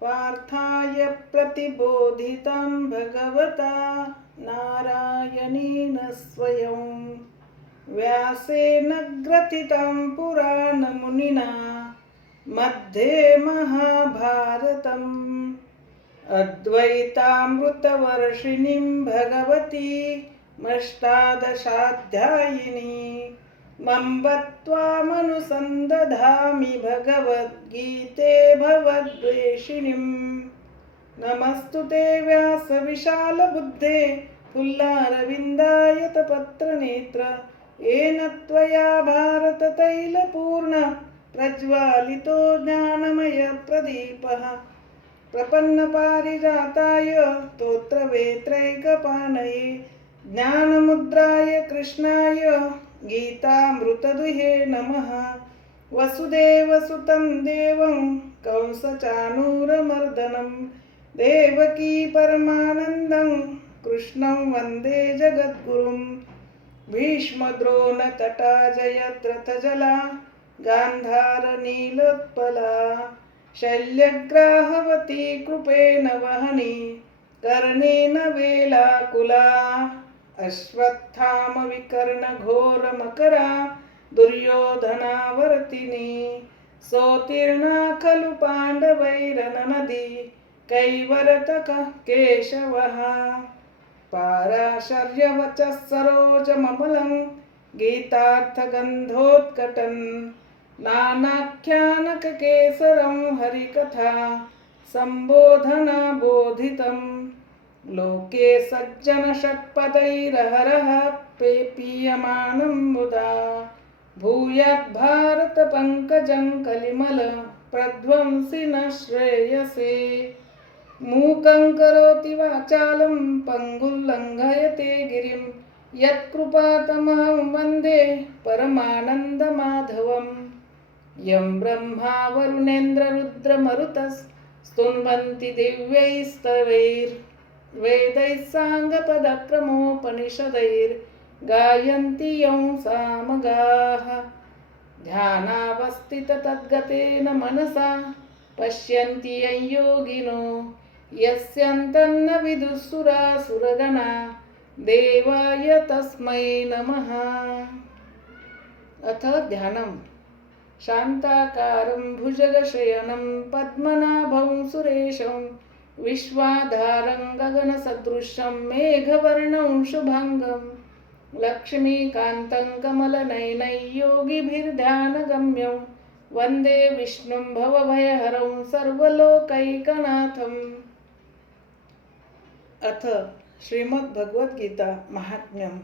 पार्थाय प्रतिबोधितं भगवता नारायणेन स्वयं व्यासेन ग्रथितं पुराणमुनिना मध्ये महाभारतम् अद्वैतामृतवर्षिणीं भगवती अष्टादशाध्यायिनी मम त्वामनुसन्दधामि भगवद्गीते भवद्वेषिणीम्। नमस्तुते व्यासविशालबुद्धे फुल्लारविन्दायतपत्रनेत्र येन त्वया भारततैलपूर्ण प्रज्वालितो ज्ञानमयप्रदीपः प्रपन्नपारिजाताय स्तोत्रवेत्रैकपाणये ज्ञानमुद्राय कृष्णाय गीतामृतदुहे नमः। वसुदेवसुतं देवं कंसचाणूरमर्दनं देवकी परमानन्दं कृष्णं वन्दे जगद्गुरुं। भीष्मद्रोणतटा जयद्रथजला गान्धारनीलोत्पला शल्यग्राहवती कृपेण वहनी कर्णेन वेलाकुला अश्वत्थामविकर्णघोरमकरा दुर्योधनावर्तिनी सोत्तीर्णा खलु पाण्डवैरननदी कैवर्तकः केशवः पाराशर्यवचः सरोजममलं गीतार्थगन्धोत्कटन् नानाख्यानककेसरं हरिकथा सम्बोधना बोधितं लोके सज्जनषट्पदैरहरः पेपीयमानं मुदा भूयाद्भारतपङ्कजं कलिमल प्रध्वंसिनः श्रेयसे। मूकं करोति वाचालं पङ्गुं लङ्घयते गिरिं यत्कृपातमहं वन्दे परमानन्दमाधवम्। यं ब्रह्मा वरुणेन्द्ररुद्रमरुतस्तुन्वन्ति दिव्यैस्तवैर्वेदैः साङ्गपदक्रमोपनिषदैर्गायन्ति यं सामगाः ध्यानावस्थिततद्गतेन मनसा पश्यन्ति यं योगिनो यस्यान्तन्न विदुःसुरासुरगणा देवाय तस्मै नमः। अथ ध्यानम्। शान्ताकारं भुजगशयनं पद्मनाभं सुरेशं विश्वाधारं गगनसदृशं मेघवर्णं शुभांगं लक्ष्मीकान्तं कमलनयनं योगिभिर्ध्यानगम्यं वन्दे विष्णुं भवभयहरं सर्वलोकैकनाथम्। अथ श्रीमद्भगवद्गीता महात्म्यम्।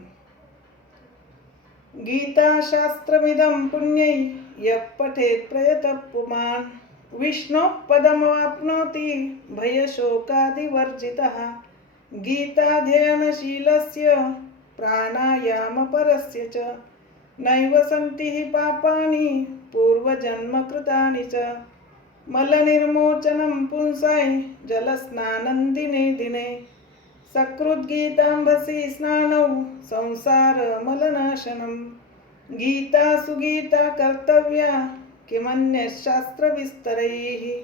गीताशास्त्रमिदं पुण्यै यः पठेत् प्रयतः पुमान् विष्णोः पदमवाप्नोति भयशोकादिवर्जितः। गीताध्ययनशीलस्य प्राणायामपरस्य च नैव सन्ति हि पापानि पूर्वजन्मकृतानि च। मलनिर्मोचनं पुंसाय जलस्नानं दिने दिने सकृद्गीताम्भसि स्नानौ संसारमलनाशनम्। गीता सुगीता कर्तव्या किमन्यशास्त्रविस्तरैः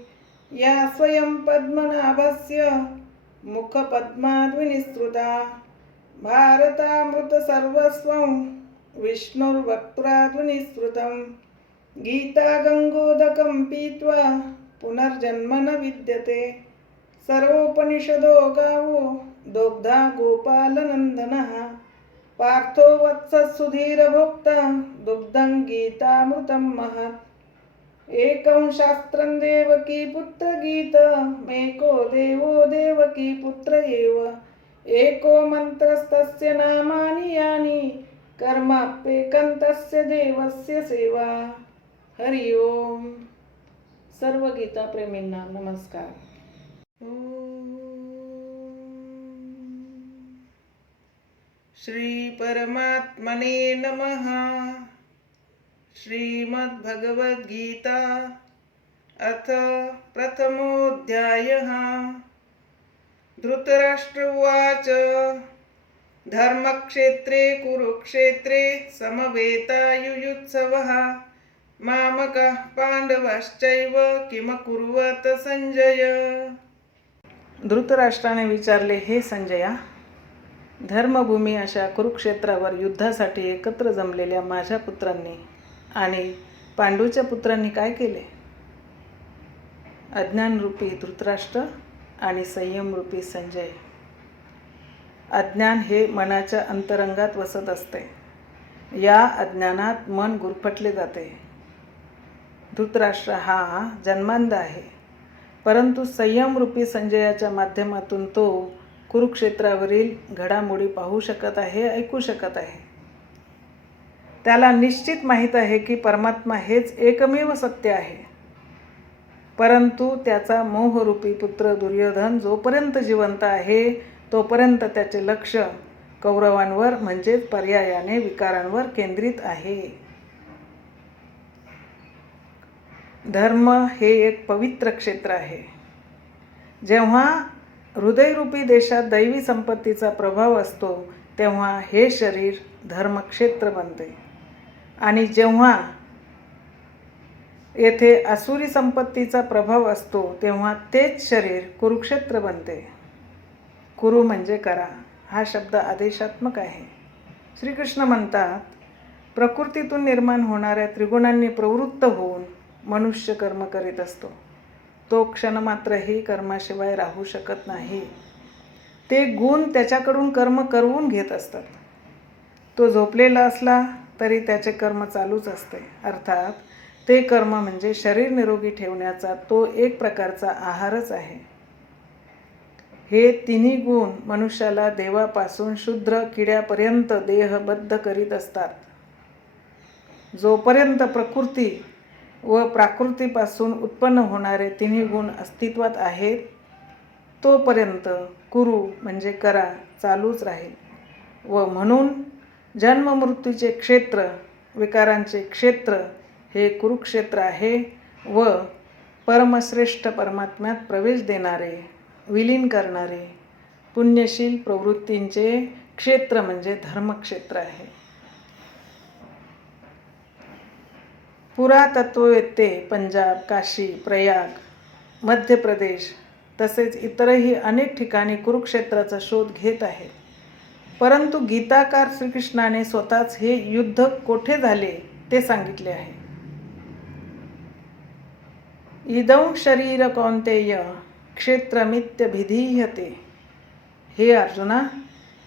या स्वयं पद्मनाभस्य मुखपद्माद्विनिसृता। भारतामृतसर्वस्वं विष्णुर्वक्त्राद्विनिसृतं। गीता गङ्गोदकं पीत्वा पुनर्जन्म न विद्यते। सर्वोपनिषदो गावो दोग्धा गोपालनन्दनः। पार्थो वत्सः सुधीरभोक्ता दुग्धं गीतामृतं महत्। एकं शास्त्रं देवकीपुत्रगीतमेको देवो देवकीपुत्र एव। एको मन्त्रस्तस्य नामानि यानि कर्माप्येकं तस्य देवस्य सेवा। हरि ओम। सर्व गीता प्रेमींना नमस्कार। श्री परमात्मने नमः। श्रीमद्भगवद्गीता अथ प्रथमोऽध्यायः। धृतराष्ट्र उवाच धर्मक्षेत्रे कुरुक्षेत्रे समवेतायुयुत्सवः मामकः पांडवश्चैव किमकुर्वत संजय. धृतराष्ट्राने विचारले, हे संजया, धर्मभूमी अशा कुरुक्षेत्रावर युद्धासाठी एकत्र जमलेल्या माझ्या पुत्रांनी आणि पांडूच्या पुत्रांनी काय केले? अज्ञानरूपी धृतराष्ट्र आणि संयमरूपी संजय. अज्ञान हे मनाच्या अंतरंगात वसत असते. या अज्ञानात मन गुरफटले जाते. धृतराष्ट्र हा जन्मांध आहे, परंतु संयमरूपी संजयाच्या माध्यमातून तो कुरुक्षेत्रावरील घडामोडी पाहू शकत आहे, ऐकू शकत आहे. त्याला निश्चित माहीत आहे की परमात्मा हेच एकमेव सत्य आहे. परंतु त्याचा मोहरूपी पुत्र दुर्योधन जोपर्यंत जिवंत आहे तोपर्यंत त्याचे लक्ष कौरवांवर म्हणजेच पर्यायाने विकारांवर केंद्रित आहे. धर्म हे एक पवित्र क्षेत्र आहे. जेव्हा हृदयरूपी देशात दैवी संपत्तीचा प्रभाव असतो तेव्हा हे शरीर धर्मक्षेत्र बनते, आणि जेव्हा येथे आसुरी संपत्तीचा प्रभाव असतो तेव्हा तेच शरीर कुरुक्षेत्र बनते. कुरु म्हणजे करा, हा शब्द आदेशात्मक आहे. श्रीकृष्ण म्हणतात, प्रकृतीतून निर्माण होणाऱ्या त्रिगुणांनी प्रवृत्त होऊन मनुष्य कर्म करीत असतो. तो क्षणमात्रही कर्माशिवाय राहू शकत नाही. ते गुण त्याच्याकडून कर्म करवून घेत असतात. तो झोपलेला असला तरी त्याचे कर्म चालूच असते. अर्थात ते कर्म म्हणजे शरीर निरोगी ठेवण्याचा तो एक प्रकारचा आहारच आहे. हे तिन्ही गुण मनुष्याला देवापासून शूद्र किड्यापर्यंत देहबद्ध करीत असतात. जोपर्यंत प्रकृती व प्राकृतीपासून उत्पन्न होणारे तिन्ही गुण अस्तित्वात आहेत तोपर्यंत कुरु म्हणजे करा चालूच राहील. व म्हणून जन्ममृत्यूचे क्षेत्र, विकारांचे क्षेत्र हे कुरुक्षेत्र आहे व परमश्रेष्ठ परमात्म्यात प्रवेश देणारे, विलीन करणारे पुण्यशील प्रवृत्तींचे क्षेत्र म्हणजे धर्मक्षेत्र आहे. पुरातत्ववेत्ते पंजाब, काशी, प्रयाग, मध्य प्रदेश तसेच इतरही अनेक ठिकाणी कुरुक्षेत्राचा शोध घेत आहेत. परंतु गीताकार श्रीकृष्णाने स्वतःच हे युद्ध कोठे झाले ते सांगितले आहे. इदं शरीर कौन्तेय क्षेत्रमित्यभिधीयते. हे अर्जुना,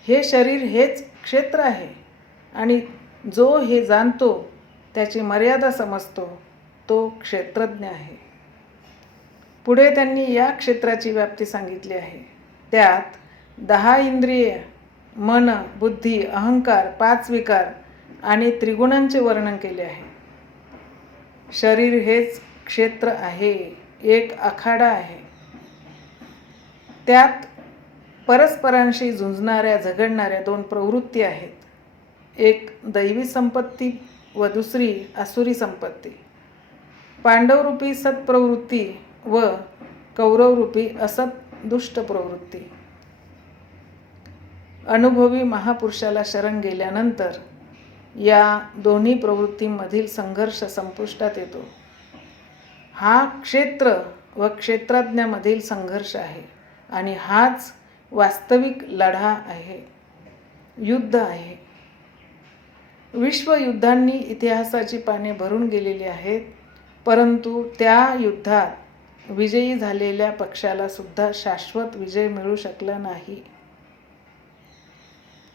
हे शरीर हेच क्षेत्र आहे, आणि जो हे जाणतो, त्याची मर्यादा समजतो, तो क्षेत्रज्ञ आहे. पुढे त्यांनी या क्षेत्राची व्याप्ती सांगितली आहे. त्यात 10 इंद्रिये, मन, बुद्धी, अहंकार, 5 विकार आणि त्रिगुणांचे वर्णन केले आहे. शरीर हेच क्षेत्र आहे, एक आखाडा आहे. त्यात परस्परांशी झुंजणाऱ्या झगडणाऱ्या 2 प्रवृत्ती आहेत. एक दैवी संपत्ती व दुसरी आसुरी संपत्ती. पांडवरूपी सत्प्रवृत्ती व कौरवरूपी असत दुष्ट प्रवृत्ती. अनुभवी महापुरुषाला शरण गेल्यानंतर या दोन्ही प्रवृत्तींमधील संघर्ष संपुष्टात येतो. हा क्षेत्र व क्षेत्रज्ञामधील संघर्ष आहे, आणि हाच वास्तविक लढा आहे, युद्ध आहे. विश्वयुद्धांनी इतिहासाची पाने भरून गेलेली आहेत, परंतु त्या युद्धात विजयी झालेल्या पक्षाला सुद्धा शाश्वत विजय मिळू शकला नाही.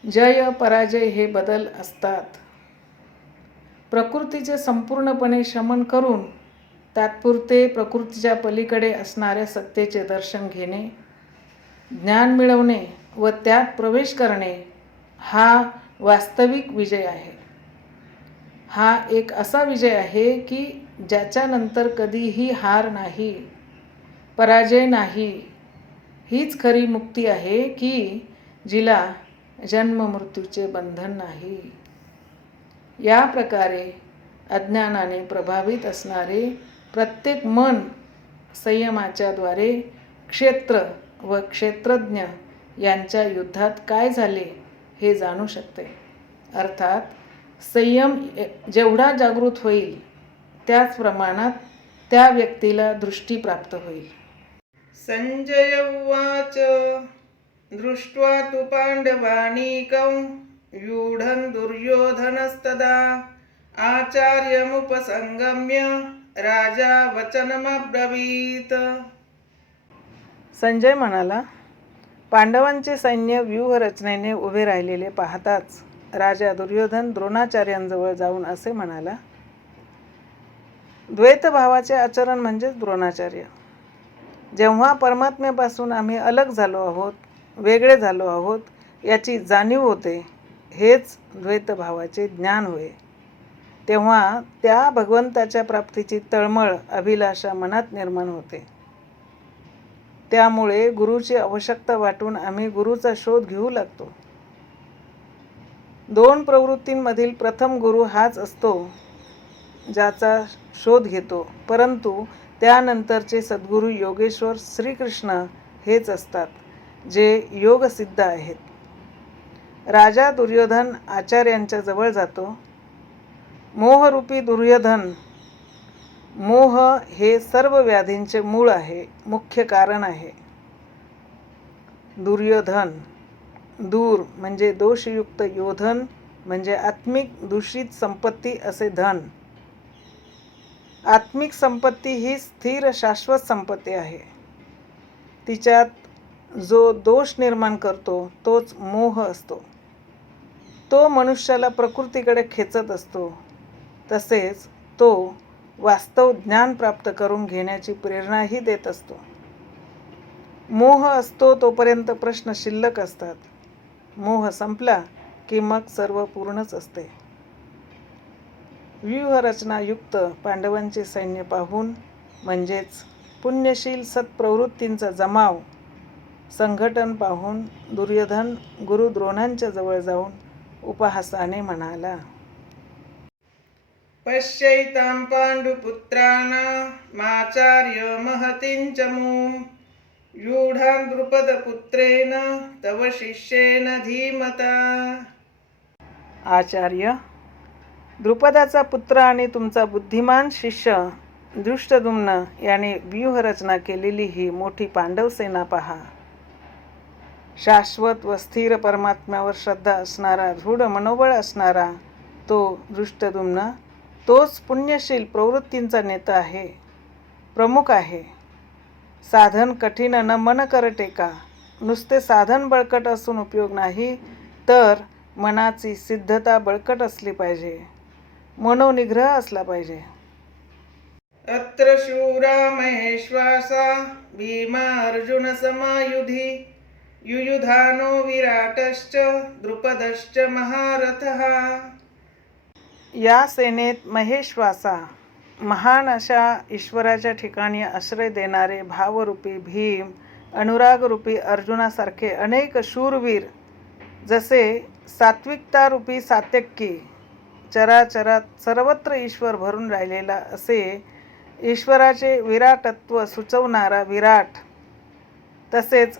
जय पराजय हे बदल असतात. प्रकृतीचे संपूर्णपणे शमन करून तात्पुरते प्रकृतीच्या पलीकडे असणाऱ्या सत्तेचे दर्शन घेणे, ज्ञान मिळवणे व त्यात प्रवेश करणे हा वास्तविक विजय आहे. हा एक असा विजय आहे की ज्याच्यानंतर कधीही हार नाही, पराजय नाही. हीच खरी मुक्ती आहे की जिला जन्ममृत्यूचे बंधन नाही. या प्रकारे अज्ञानाने प्रभावित असणारे प्रत्येक मन संयमाच्या द्वारे क्षेत्र व क्षेत्रज्ञ यांच्या युद्धात काय झाले हे जाणू शकते. अर्थात संयम जेवढा जागृत होईल त्याच प्रमाणात त्या व्यक्तीला दृष्टी प्राप्त होईल. संजय उवाच दृष्ट्वा तु पांडवानीकं व्यूढं दुर्योधनस्तदा आचार्यमुपसंगम्य राजा वचनमब्रवीत. संजय म्हणाला, पांडवांचे सैन्य व्यूहरचनेने उभे राहिलेले पाहताच राजा दुर्योधन द्रोणाचार्यांजवळ जाऊन असे म्हणाला, द्वैतभावाचे आचरण म्हणजेच द्रोणाचार्य. जेव्हा परमात्म्यापासून आम्ही अलग झालो आहोत, वेगळे झालो आहोत याची जाणीव होते, हेच द्वैतभावाचे ज्ञान होय. तेव्हा त्या भगवंताच्या प्राप्तीची तळमळ, अभिलाषा मनात निर्माण होते. त्यामुळे गुरुची आवश्यकता वाटून आम्ही गुरुचा शोध घेऊ लागतो. दोन प्रवृत्तींमधील प्रथम गुरु हाच असतो ज्याचा शोध घेतो, परंतु त्यानंतरचे सद्गुरू योगेश्वर श्रीकृष्ण हेच असतात जे योगसिद्ध आहेत. राजा दुर्योधन आचार्यांच्या जवळ जातो. मोहरूपी दुर्योधन, मोह हे सर्व व्याधींचे मूळ आहे, मुख्य कारण आहे. दुर्योधन, दूर म्हणजे दोषयुक्त, योधन म्हणजे आत्मिक दूषित संपत्ती असे धन. आत्मिक संपत्ती ही स्थिर शाश्वत संपत्ती आहे. तिच्यात जो दोष निर्माण करतो तोच मोह असतो. तो मनुष्याला प्रकृतीकडे खेचत असतो. तसेच तो वास्तव ज्ञान प्राप्त करून घेण्याची प्रेरणाही देत असतो. मोह असतो तोपर्यंत प्रश्न शिल्लक असतात. मोह संपला की मग सर्व पूर्णच असते. व्यूहरचनायुक्त पांडवांचे सैन्य पाहून, म्हणजेच पुण्यशील सत्प्रवृत्तींचा जमाव, संघटन पाहून दुर्योधन गुरु द्रोणांच्या जवळ जाऊन उपहासाने म्हणाला, पश्यैतां पांडुपुत्राणामाचार्य महतीं च मूं व्यूढां द्रुपदपुत्रेण तव शिष्येन धीमता. आचार्य, द्रुपदाचा पुत्र आणि तुमचा बुद्धिमान शिष्य धृष्टद्युम्न याने व्यूहरचना केलेली ही मोठी पांडव सेना पहा. शाश्वत व स्थिर परमात्म्यावर श्रद्धा असणारा, दृढ मनोबळ असणारा तो धृष्टद्युम्न, तोच पुण्यशील प्रवृत्तींचा नेता आहे, प्रमुख आहे. साधन कठीण न मन कर टेका. नुसते साधन बळकट असून उपयोग नाही, तर मनाची सिद्धता बळकट असली पाहिजे, मनोनिग्रह असला पाहिजे. अत्र शूरा महेश्वासा भीमा अर्जुन समायुधी युयुधानो विराटश्च द्रुपदश्च महारथः. या सेनेत महेश्वासा, महान अशा ईश्वराच्या ठिकाणी आश्रय देणारे भावरूपी भीम, अनुरागरूपी अर्जुनासारखे अनेक शूरवीर, जसे सात्विकतारूपी सात्यकी, चराचरात सर्वत्र ईश्वर भरून राहिलेला असे ईश्वराचे विराटत्व सुचवणारा विराट, तसेच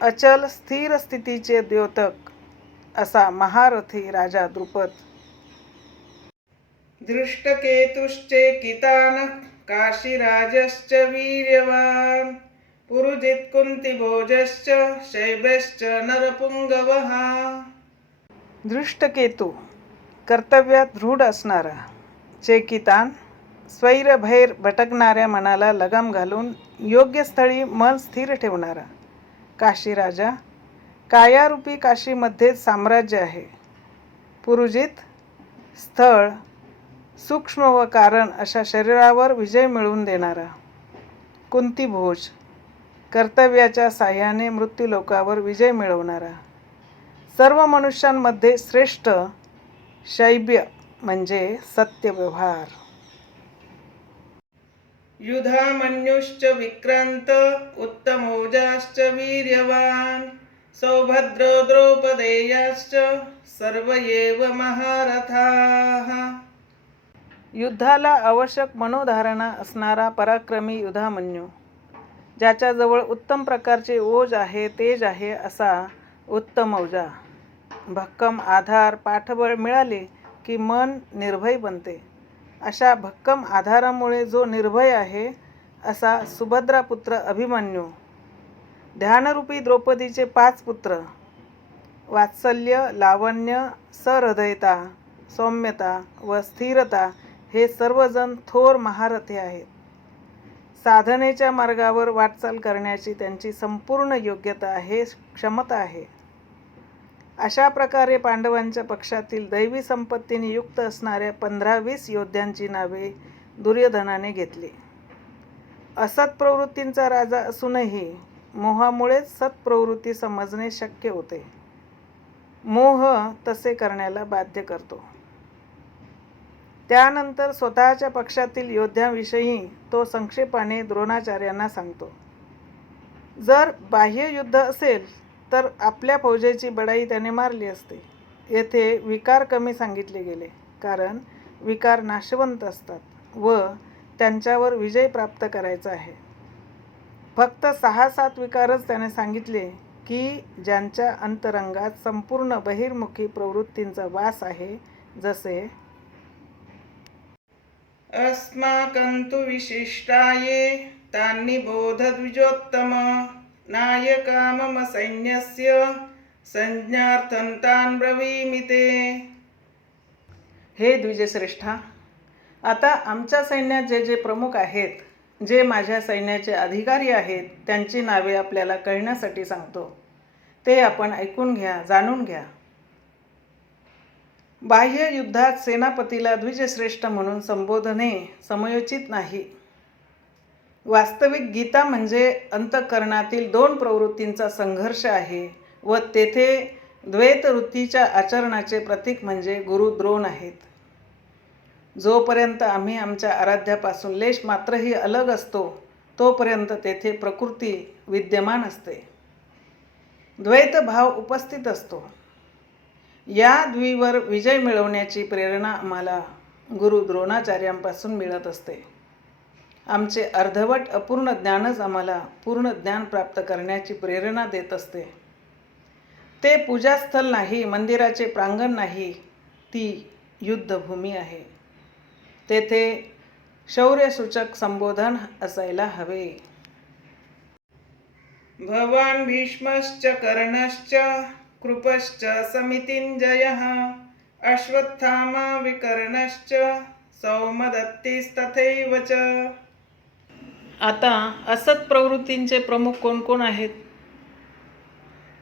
अचल स्थिर स्थितीचे द्योतक असा महारथी राजा द्रुपद. धृष्टकेतुश्चेकितानः काशीराजश्च वीर्यवान् पुरुजित् कुन्तिभोजश्च शैब्यश्च नरपुंगवः. धृष्टकेतू, कर्तव्यात दृढ असणारा. चेकितान, स्वैरभैर भटकणाऱ्या मनाला लगाम घालून योग्य स्थळी मन स्थिर ठेवणारा. काशीराजा, कायारूपी काशीमध्येच साम्राज्य आहे. पुरुजित, स्थळ, सूक्ष्म व कारण अशा शरीरावर विजय मिळवून देणारा. कुंतीभोज, कर्तव्याच्या साह्याने मृत्यूलोकावर विजय मिळवणारा. सर्व मनुष्यांमध्ये श्रेष्ठ. शैब्य म्हणजे सत्यव्यवहार. युधामन्युश्च विक्रांत उत्तमौजाश्च वीर्यवान् सौभद्रो द्रौपदेयाश्च सर्व एव महारथाः. युद्धाला आवश्यक मनोधारणा असणारा पराक्रमी युधामन्यू, ज्याच्याजवळ उत्तम प्रकारचे ओज आहे, तेज आहे असा उत्तमौजा, भक्कम आधार पाठबळ मिळाले की मन निर्भय बनते. अशा भक्कम आधारामुळे जो निर्भय आहे असा सुभद्रापुत्र अभिमन्यू, ध्यानरूपी द्रौपदीचे 5 पुत्र, वात्सल्य, लावण्य, सहृदयता, सौम्यता व स्थिरता हे सर्वजण थोर महारथी आहेत. साधनेच्या मार्गावर वाटचाल करण्याची त्यांची संपूर्ण योग्यता आहे, क्षमता आहे. अशा प्रकारे पांडवांच्या पक्षातील दैवी संपत्तीने युक्त असणाऱ्या 15-20 योद्ध्यांची नावे दुर्योधनाने घेतली. असत प्रवृत्तींचा राजा असूनही मोहामुळेच सत्प्रवृत्ती समजणे शक्य होते. मोह तसे करण्याला बाध्य करतो. त्यानंतर स्वतःच्या पक्षातील योद्ध्यांविषयी तो संक्षेपाने द्रोणाचार्यांना सांगतो. जर बाह्य युद्ध असेल तर आपल्या फौजेची बढाई त्याने मारली असते. येथे विकार कमी सांगितले गेले, कारण विकार नाशवंत असतात व त्यांच्यावर विजय प्राप्त करायचा आहे. फक्त 6-7 विकारच त्याने सांगितले की ज्यांच्या अंतरंगात संपूर्ण बहिर्मुखी प्रवृत्तींचा वास आहे, जसे अस्माकंतु विशिष्टाये तान्नि बोध द्विजोत्तम नायका मम सैन्यस्य संज्ञार्थं तान् ब्रवीमि ते. हे द्विजश्रेष्ठा, आता आमच्या सैन्यात जे जे प्रमुख आहेत, जे माझ्या सैन्याचे अधिकारी आहेत, त्यांची नावे आपल्याला कळण्यासाठी सांगतो. ते आपण ऐकून घ्या, जाणून घ्या. बाह्य युद्धात सेनापतीला द्विजश्रेष्ठ म्हणून संबोधणे समयोचित नाही. वास्तविक गीता म्हणजे अंतःकरणातील 2 प्रवृत्तींचा संघर्ष आहे व तेथे द्वैतवृत्तीच्या आचरणाचे प्रतीक म्हणजे गुरु द्रोण आहेत. जोपर्यंत आम्ही आमच्या आराध्यापासून लेश मात्रही अलग असतो, तोपर्यंत तेथे प्रकृती विद्यमान असते, द्वैतभाव उपस्थित असतो. या द्वीवर विजय मिळवण्याची प्रेरणा आम्हाला गुरु द्रोणाचार्यांपासून मिळत असते. आमचे अर्धवट अपूर्ण ज्ञानच आम्हाला पूर्ण ज्ञान प्राप्त करण्याची प्रेरणा देत असते. ते पूजास्थल नाही, मंदिराचे प्रांगण नाही, ती युद्धभूमी आहे. तेथे शौर्यसूचक संबोधन असायला हवे. भवान भीष्मश्च कर्णश्च कृपश्च समितिञ्जयः अश्वत्थामा विकर्णश्च सौमदत्तिस्तथैव च. आता असत प्रवृत्तींचे प्रमुख कोण कोण आहेत?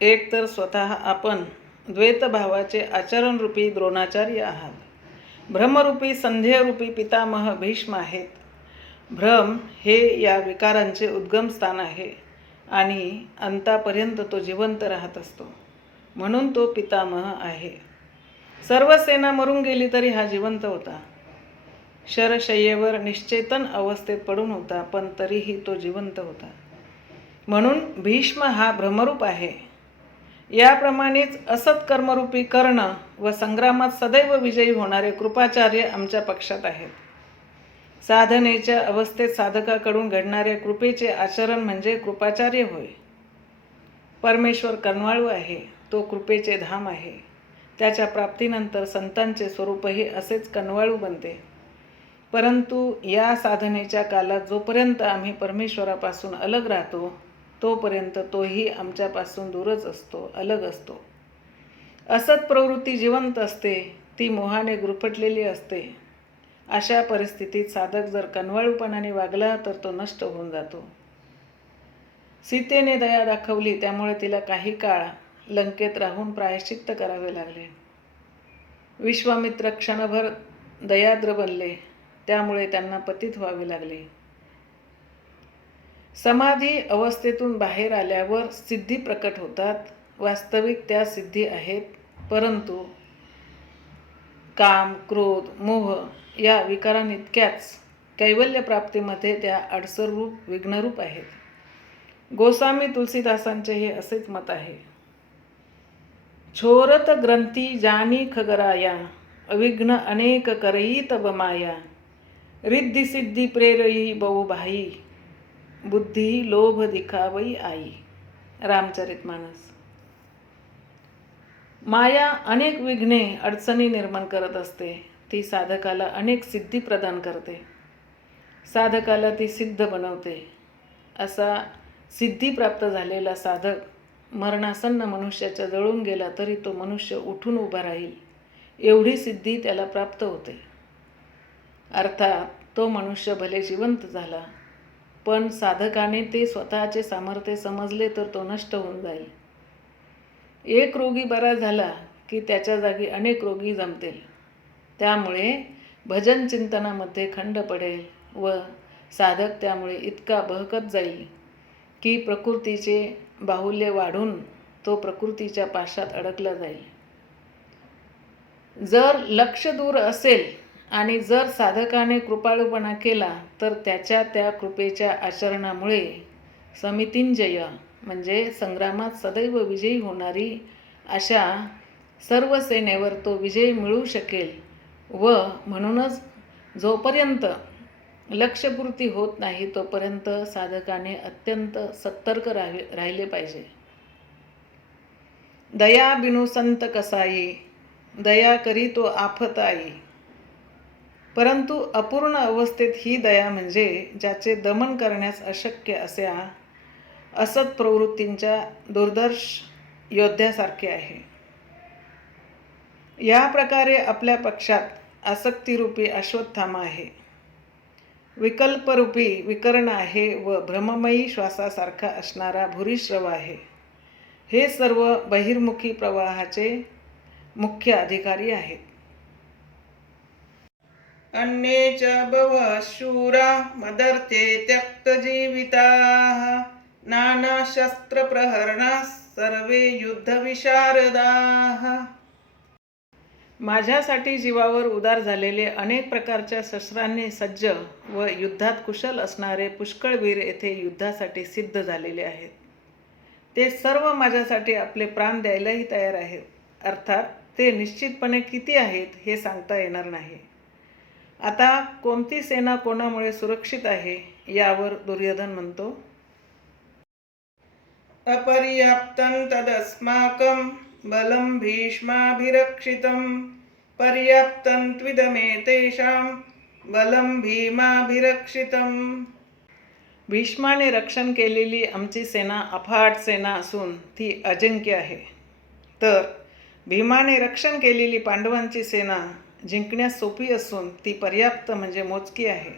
एक तर स्वतः आपण द्वैतभावाचे आचरणरूपी द्रोणाचार्य आहात. भ्रमरूपी संध्यरूपी पितामह भीष्म आहेत. भ्रम हे या विकारांचे उद्गमस्थान आहे आणि अंतापर्यंत तो जिवंत राहत असतो, म्हणून तो पितामह आहे. सर्व सेना मरून गेली तरी हा जिवंत होता. शरशय्येवर निश्चेतन अवस्थेत पडून होता, पण तरीही तो जिवंत होता. म्हणून भीष्म हा भ्रमरूप आहे. याप्रमाणेच असत कर्मरूपी कर्ण व संग्रामात सदैव विजयी होणारे कृपाचार्य आमच्या पक्षात आहेत. साधनेच्या अवस्थेत साधकाकडून घडणाऱ्या कृपेचे आचरण म्हणजे कृपाचार्य होय. परमेश्वर कनवाळू आहे, तो कृपेचे धाम आहे. त्याच्या प्राप्तीनंतर संतांचे स्वरूपही असेच कनवाळू बनते. परंतु या साधनेच्या कालात जोपर्यंत आम्ही परमेश्वरापासून अलग राहतो, तोपर्यंत तोही आमच्यापासून दूरच असतो, अलग असतो. असत प्रवृत्ती जिवंत असते, ती मोहाने गुरफटलेली असते. अशा परिस्थितीत साधक जर कनवाळूपणाने वागला तर तो नष्ट होऊन जातो. सीतेने दया दाखवली, त्यामुळे तिला काही काळ लंकेत राहून प्रायश्चित्त करावे लागले. विश्वामित्र क्षणभर दयाद्र बनले, त्यामुळे त्यांना पतित व्हावे लागले. समाधी अवस्थेतून बाहेर आल्यावर सिद्धी प्रकट होतात. वास्तविक त्या सिद्धी आहेत, परंतु काम, क्रोध, मोह या विकारांइतक्याच कैवल्य प्राप्तीमध्ये त्या अडसररूप, विघ्नरूप आहेत. गोस्वामी तुलसीदासांचे हे असेच मत आहे. छोरत ग्रंथी जानी खगराया अविघ्न अनेक करई तब माया रिद्धी सिद्धी प्रेरई बहु भाई बुद्धी लोभ दिखावई आई. रामचरितमानस. माया अनेक विघ्ने अडचणी निर्माण करत असते. ती साधकाला अनेक सिद्धी प्रदान करते. साधकाला ती सिद्ध बनवते. असा सिद्धी प्राप्त झालेला साधक मरणासन्न मनुष्याच्या जवळून गेला तरी तो मनुष्य उठून उभा राहील एवढी सिद्धी त्याला प्राप्त होते. अर्थात तो मनुष्य भले जिवंत झाला, पण साधकाने ते स्वतःचे सामर्थ्य समजले तर तो नष्ट होऊन जाईल. एक रोगी बरा झाला की त्याच्या जागी अनेक रोगी जमतील. त्यामुळे भजन चिंतनामध्ये खंड पडेल व साधक त्यामुळे इतका बहकत जाईल की प्रकृतीचे बाहुल्य वाढून तो प्रकृतीच्या पाशात अडकला जाईल. जर लक्ष दूर असेल आणि जर साधकाने कृपाळूपणा केला तर त्याच्या त्या कृपेच्या आचरणामुळे समितिंजय म्हणजे संग्रामात सदैव विजयी होणारी अशा सर्व सेनेवर तो विजय मिळवू शकेल. व म्हणूनच जोपर्यंत लक्ष्यपूर्ती होत नाही तोपर्यंत साधकाने अत्यंत सतर्क राहिले पाहिजे. दया बिनु संत कसाई, दया करी तो आफत आई. परंतु अपूर्ण अवस्थेत ही दया म्हणजे ज्याचे दमन करण्यास अशक्य अशा असत प्रवृत्तींच्या दुर्धर्ष योद्ध्यासारखे आहे. या प्रकारे आपल्या पक्षात आसक्तिरूपी अश्वत्थामा आहे, विकल्परूपी विकर्ण आहे व भ्रममयी श्वासासारखा असणारा भूरिश्रव आहे. हे सर्व बहिर्मुखी प्रवाहाचे मुख्य अधिकारी आहेत. अन्ये च बहवः शूरा मदर्थे त्यक्तजीविताः नानाशस्त्रप्रहरणाः सर्वे युद्धविशारदाः. माझ्यासाठी जीवावर उदार झालेले अनेक प्रकारच्या शस्त्रांनी सज्ज व युद्धात कुशल असणारे पुष्कळ वीर येथे युद्धासाठी सिद्ध झालेले आहेत. ते सर्व माझ्यासाठी आपले प्राण द्यायलाही तयार आहेत. अर्थात ते निश्चितपणे किती आहेत हे सांगता येणार नाही. आता कोणती सेना कोणामुळे सुरक्षित आहे यावर दुर्योधन म्हणतो, अपर्याप्तं तदस्माकं बलं भीष्माभिरक्षितं पर्याप्तं त्विदमेतेषां बलं भीमाभिरक्षितं. भीष्माने रक्षण केलेली आमची सेना अफाट सेना असून ती अजिंक्य आहे. तर भीमाने रक्षण केलेली पांडवांची सेना जिंकण्यास सोपी असून ती पर्याप्त म्हणजे मोजकी आहे.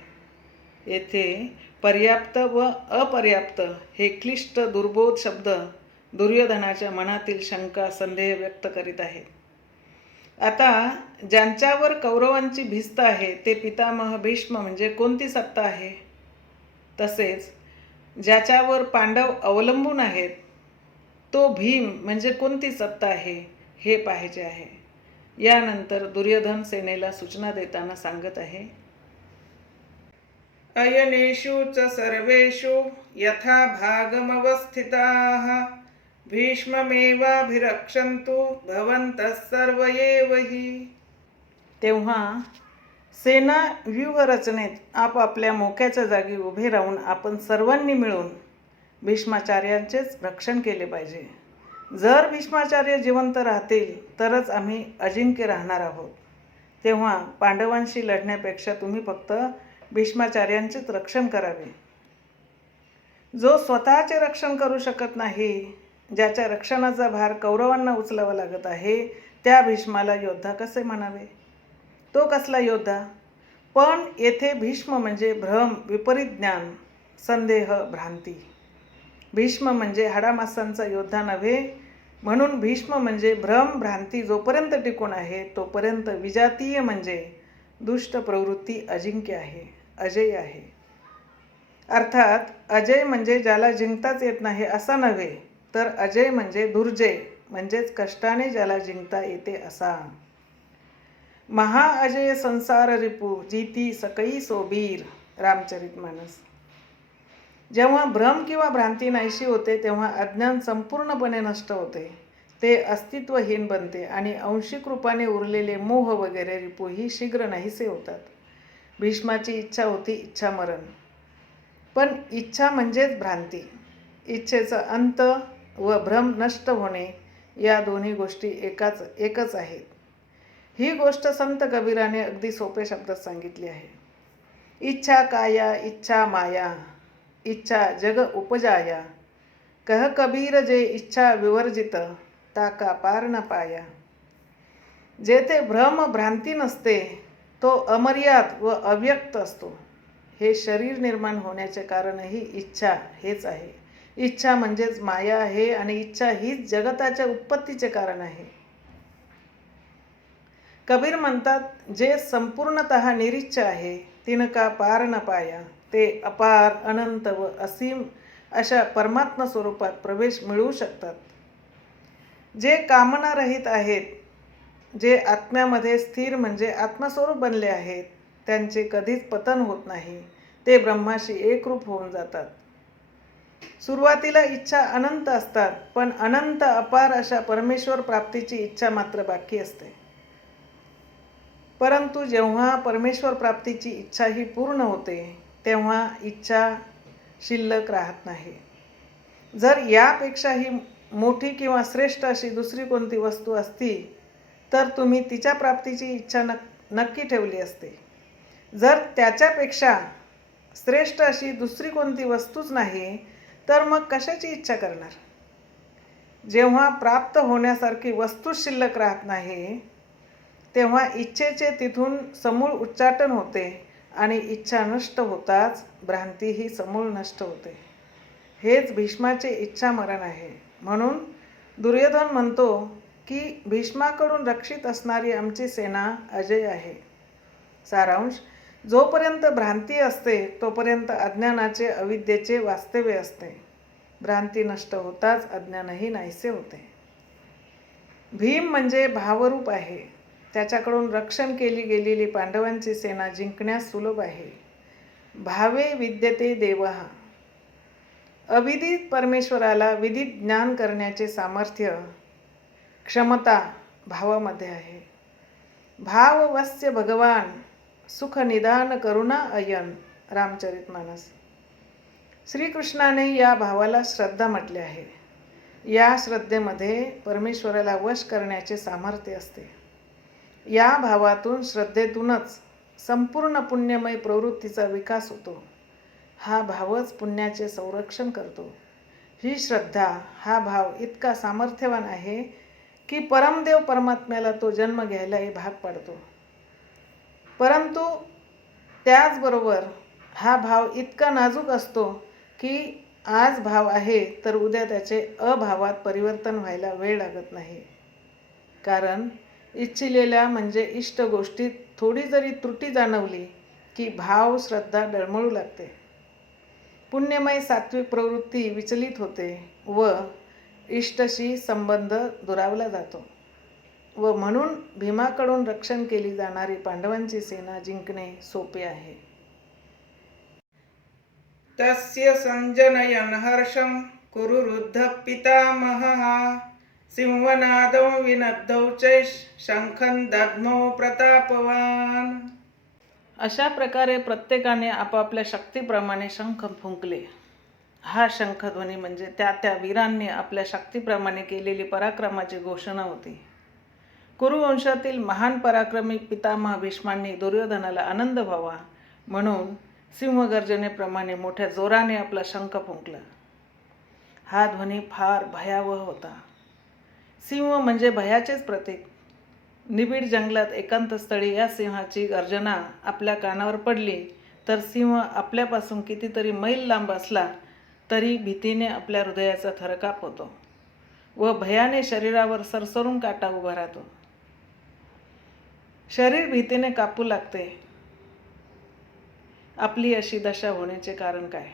येथे पर्याप्त व अपर्याप्त हे क्लिष्ट दुर्बोध शब्द दुर्योधनाच्या मनातील शंका संदेह व्यक्त करीत आहेत. आता ज्यांच्यावर कौरवांची भिस्त आहे ते पितामह भीष्म म्हणजे कोणती सत्ता आहे, तसेच ज्याच्यावर पांडव अवलंबून आहेत तो भीम म्हणजे कोणती सत्ता आहे हे पाहायचे आहे. यानंतर दुर्योधन सेनेला सूचना देताना सांगत आहे, अयनेषु च सर्वेषु यथा भागमवस्थिताः भीष्ममेवाभिरक्षन्तु भवन्तः सर्व एव हि. तेव्हा सेना व्यूहरचनेत आपापल्या मोक्याच्या जागी उभे राहून आपण सर्वांनी मिळून भीष्माचार्यांचेच रक्षण केले पाहिजे. जर भीष्माचार्य जिवंत राहतील तरच आम्ही अजिंक्य राहणार आहोत. तेव्हा पांडवांशी लढण्यापेक्षा तुम्ही फक्त भीष्माचार्यांचेच रक्षण करावे. जो स्वतःचे रक्षण करू शकत नाही, ज्याच्या रक्षणाचा भार कौरवांना उचलावा लागत आहे, त्या भीष्माला योद्धा कसे म्हणावे? तो कसला योद्धा? पण येथे भीष्म म्हणजे भ्रम, विपरीत ज्ञान, संदेह, भ्रांती. भीष्म म्हणजे हाडामासांचा योद्धा नव्हे. म्हणून भीष्म म्हणजे भ्रम, भ्रांती जोपर्यंत टिकून आहे तोपर्यंत विजातीय म्हणजे दुष्ट प्रवृत्ती अजिंक्य आहे, अजय आहे. अर्थात अजय म्हणजे ज्याला जिंकताच येत नाही असा नव्हे, तर अजय म्हणजे दुर्जय म्हणजेच कष्टाने ज्याला जिंकता येते असा. महाअजय संसार रिपू जीती सकई सोबीर, रामचरितमानस. जेव्हा भ्रम किंवा भ्रांती नाहीशी होते तेव्हा अज्ञान संपूर्णपणे नष्ट होते, ते अस्तित्वहीन बनते आणि अंशिक रूपाने उरलेले मोह वगैरे रिपूही शीघ्र नाहीसे होतात. भीष्माची इच्छा होती इच्छामरण, पण इच्छा म्हणजेच भ्रांती. इच्छेचा अंत व भ्रम नष्ट होणे या दोन्ही गोष्टी एकच आहेत. ही गोष्ट संत कबीराने अगदी सोप्या शब्दात सांगितली आहे. इच्छा काया इच्छा माया, इच्छा जग उपजाया, कह कबीर जे इच्छा विवर्जित, ताका पार न पाया. जेथे भ्रम भ्रांती नसते तो अमर्याद व अव्यक्त असतो. हे शरीर निर्माण होण्याचे कारणही इच्छा हेच आहे. इच्छा म्हणजेच माया आहे आणि इच्छा हीच जगताच्या उत्पत्तीचे कारण आहे. कबीर म्हणतात, जे संपूर्णतः निरीच्छ आहे तिनका पार न पाया. ते अपार, अनंत व असीम अशा परमात्मा स्वरूपात प्रवेश मिळवू शकतात. जे कामनारहित आहेत, जे आत्म्यामध्ये स्थिर म्हणजे आत्मस्वरूप बनले आहेत, त्यांचे कधीच पतन होत नाही. ते ब्रह्माशी एकरूप होऊन जातात. सुरुवातीला इच्छा अनंत असतात, पण अनंत अपार अशा परमेश्वर प्राप्तीची इच्छा मात्र बाकी असते. परंतु जेव्हा परमेश्वर प्राप्तीची इच्छा ही पूर्ण होते तेव्हा इच्छा शिल्लक राहत नाही. जर यापेक्षाही मोठी किंवा श्रेष्ठ अशी दुसरी कोणती वस्तू असती तर तुम्ही तिच्या प्राप्तीची इच्छा नक्की ठेवली असते. जर त्याच्यापेक्षा श्रेष्ठ अशी दुसरी कोणती वस्तूच नाही तर मग कशाची इच्छा करणार? जेव्हा प्राप्त होण्यासारखी वस्तूच शिल्लक राहत नाही तेव्हा इच्छेचे तिथून समूळ उच्चाटन होते आणि इच्छा नष्ट होताच भ्रांतीही समूळ नष्ट होते. हेच भीष्माचे इच्छा मरण आहे. म्हणून दुर्योधन म्हणतो की भीष्माकडून रक्षित असणारी आमची सेना अजय आहे. सारांश, जोपर्यंत भ्रांती असते तोपर्यंत अज्ञानाचे अविद्येचे वास्तव्य असते. भ्रांती नष्ट होताच अज्ञानही नाहीसे होते. भीम म्हणजे भावरूप आहे. त्याच्याकडून रक्षण केली गेलेली पांडवांची सेना जिंकण्यास सुलभ आहे. भावे विद्यते देवः. अविदित परमेश्वराला विदित ज्ञान करण्याचे सामर्थ्य, क्षमता भावामध्ये आहे. भाववस्य भगवान सुख निदान करुणा अयन. रामचरितमानस. श्रीकृष्णाने या भावाला श्रद्धा म्हटले आहे. या श्रद्धेमध्ये परमेश्वराला वश करण्याचे सामर्थ्य असते. या भावातून, श्रद्धेतूनच संपूर्ण पुण्यमय प्रवृत्तीचा विकास होतो. हा भावच पुण्याचे संरक्षण करतो. ही श्रद्धा, हा भाव इतका सामर्थ्यवान आहे की परमदेव परमात्म्याला तो जन्म घ्यायलाही भाग पाडतो. परंतु त्याचबरोबर हा भाव इतका नाजूक असतो की आज भाव आहे तर उद्या त्याचे अभावात परिवर्तन व्हायला वेळ लागत नाही. कारण इच्छिलेल्या म्हणजे इष्ट गोष्टीत थोडी जरी त्रुटी जाणवली की भाव, श्रद्धा डळमळू लागते. पुण्यमय सात्विक प्रवृत्ती विचलित होते व इष्टशी संबंध दुरावला जातो. व म्हणून भीमाकडून रक्षण केली जाणारी पांडवांची सेना जिंकणे सोपे आहे. तस्य संजनयन हर्षं कुरुरुद्ध पितामहः सिंहनादौ विनद्धौ चैष शंखं दद्मौ प्रतापवान. अशा प्रकारे प्रत्येकाने आपापल्या शक्तीप्रमाणे शंख फुंकले. हा शंखध्वनी म्हणजे त्या वीरांनी आपल्या शक्तीप्रमाणे केलेली पराक्रमाची घोषणा होती. कुरुवंशातील महान पराक्रमी पितामह भीष्मांनी दुर्योधनाला आनंद व्हावा म्हणून सिंहगर्जनेप्रमाणे मोठ्या जोराने आपला शंख फुंकला. हा ध्वनी फार भयावह होता. सिंह म्हणजे भयाचेच प्रतीक. निबिड जंगलात एकांत स्थळी या सिंहाची गर्जना आपल्या कानावर पडली तर सिंह आपल्यापासून कितीतरी मैल लांब असला तरी भीतीने आपल्या हृदयाचा थरकाप होतो व भयाने शरीरावर सरसरून काटा उभा राहतो. शरीर भीतीने कापू लागते. आपली अशी दशा होण्याचे कारण काय?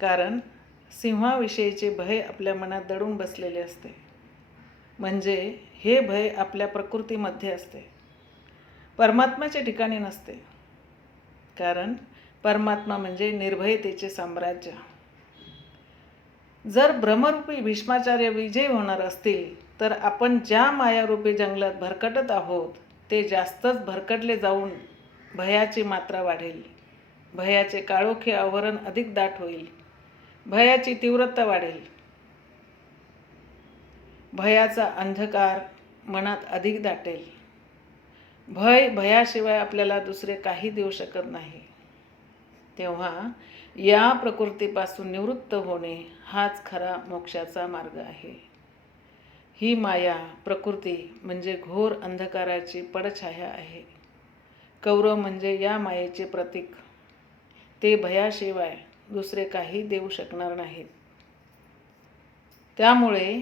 कारण सिंहाविषयीचे भय आपल्या मनात दडून बसलेले असते. म्हणजे हे भय आपल्या प्रकृतीमध्ये असते, परमात्म्याच्या ठिकाणी नसते. कारण परमात्मा म्हणजे निर्भयतेचे साम्राज्य. जर भ्रमरूपी भीष्माचार्य विजयी होणार असतील तर आपण ज्या मायारूपी जंगलात भरकटत आहोत ते जास्तच भरकटले जाऊन भयाची मात्रा वाढेल. भयाचे काळोखे आवरण अधिक दाट होईल. भयाची तीव्रता वाढेल. भयाचा अंधकार मनात अधिक दाटेल. भयाशिवाय आपल्याला दुसरे काही देऊ शकत नाही. तेव्हा या प्रकृतीपासून निवृत्त होणे हाच खरा मोक्षाचा मार्ग आहे. ही माया प्रकृती म्हणजे घोर अंधकाराची पडछाया आहे. कौरव म्हणजे या मायेचे प्रतीक. ते भयाशिवाय दुसरे काही देऊ शकणार नाहीत. त्यामुळे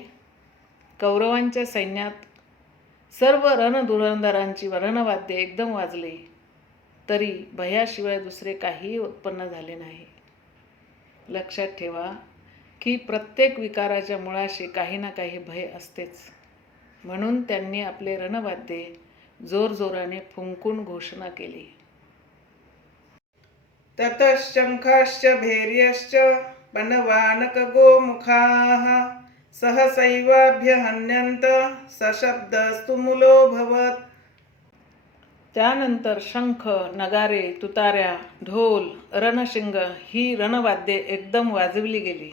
कौरवांच्या सैन्यात सर्व रणधुरंधरांची रणवाद्ये एकदम वाजली तरी भयाशिवाय दुसरे काहीही उत्पन्न झाले नाही. लक्षात ठेवा की प्रत्येक विकाराच्या मुळाशी काही ना काही भय असतेच. म्हणून त्यांनी आपले रणवाद्ये जोरजोराने फुंकून घोषणा केली. ततश्शंखाश्च भैर्यश्च पणवानक गोमुखाः सहसैवाभ्यहन्यन्त सशब्दस्तु मूलोऽभवत्. त्यानंतर शंख, नगारे, तुताऱ्या, ढोल, रणशिंग ही रणवाद्ये एकदम वाजविली गेली.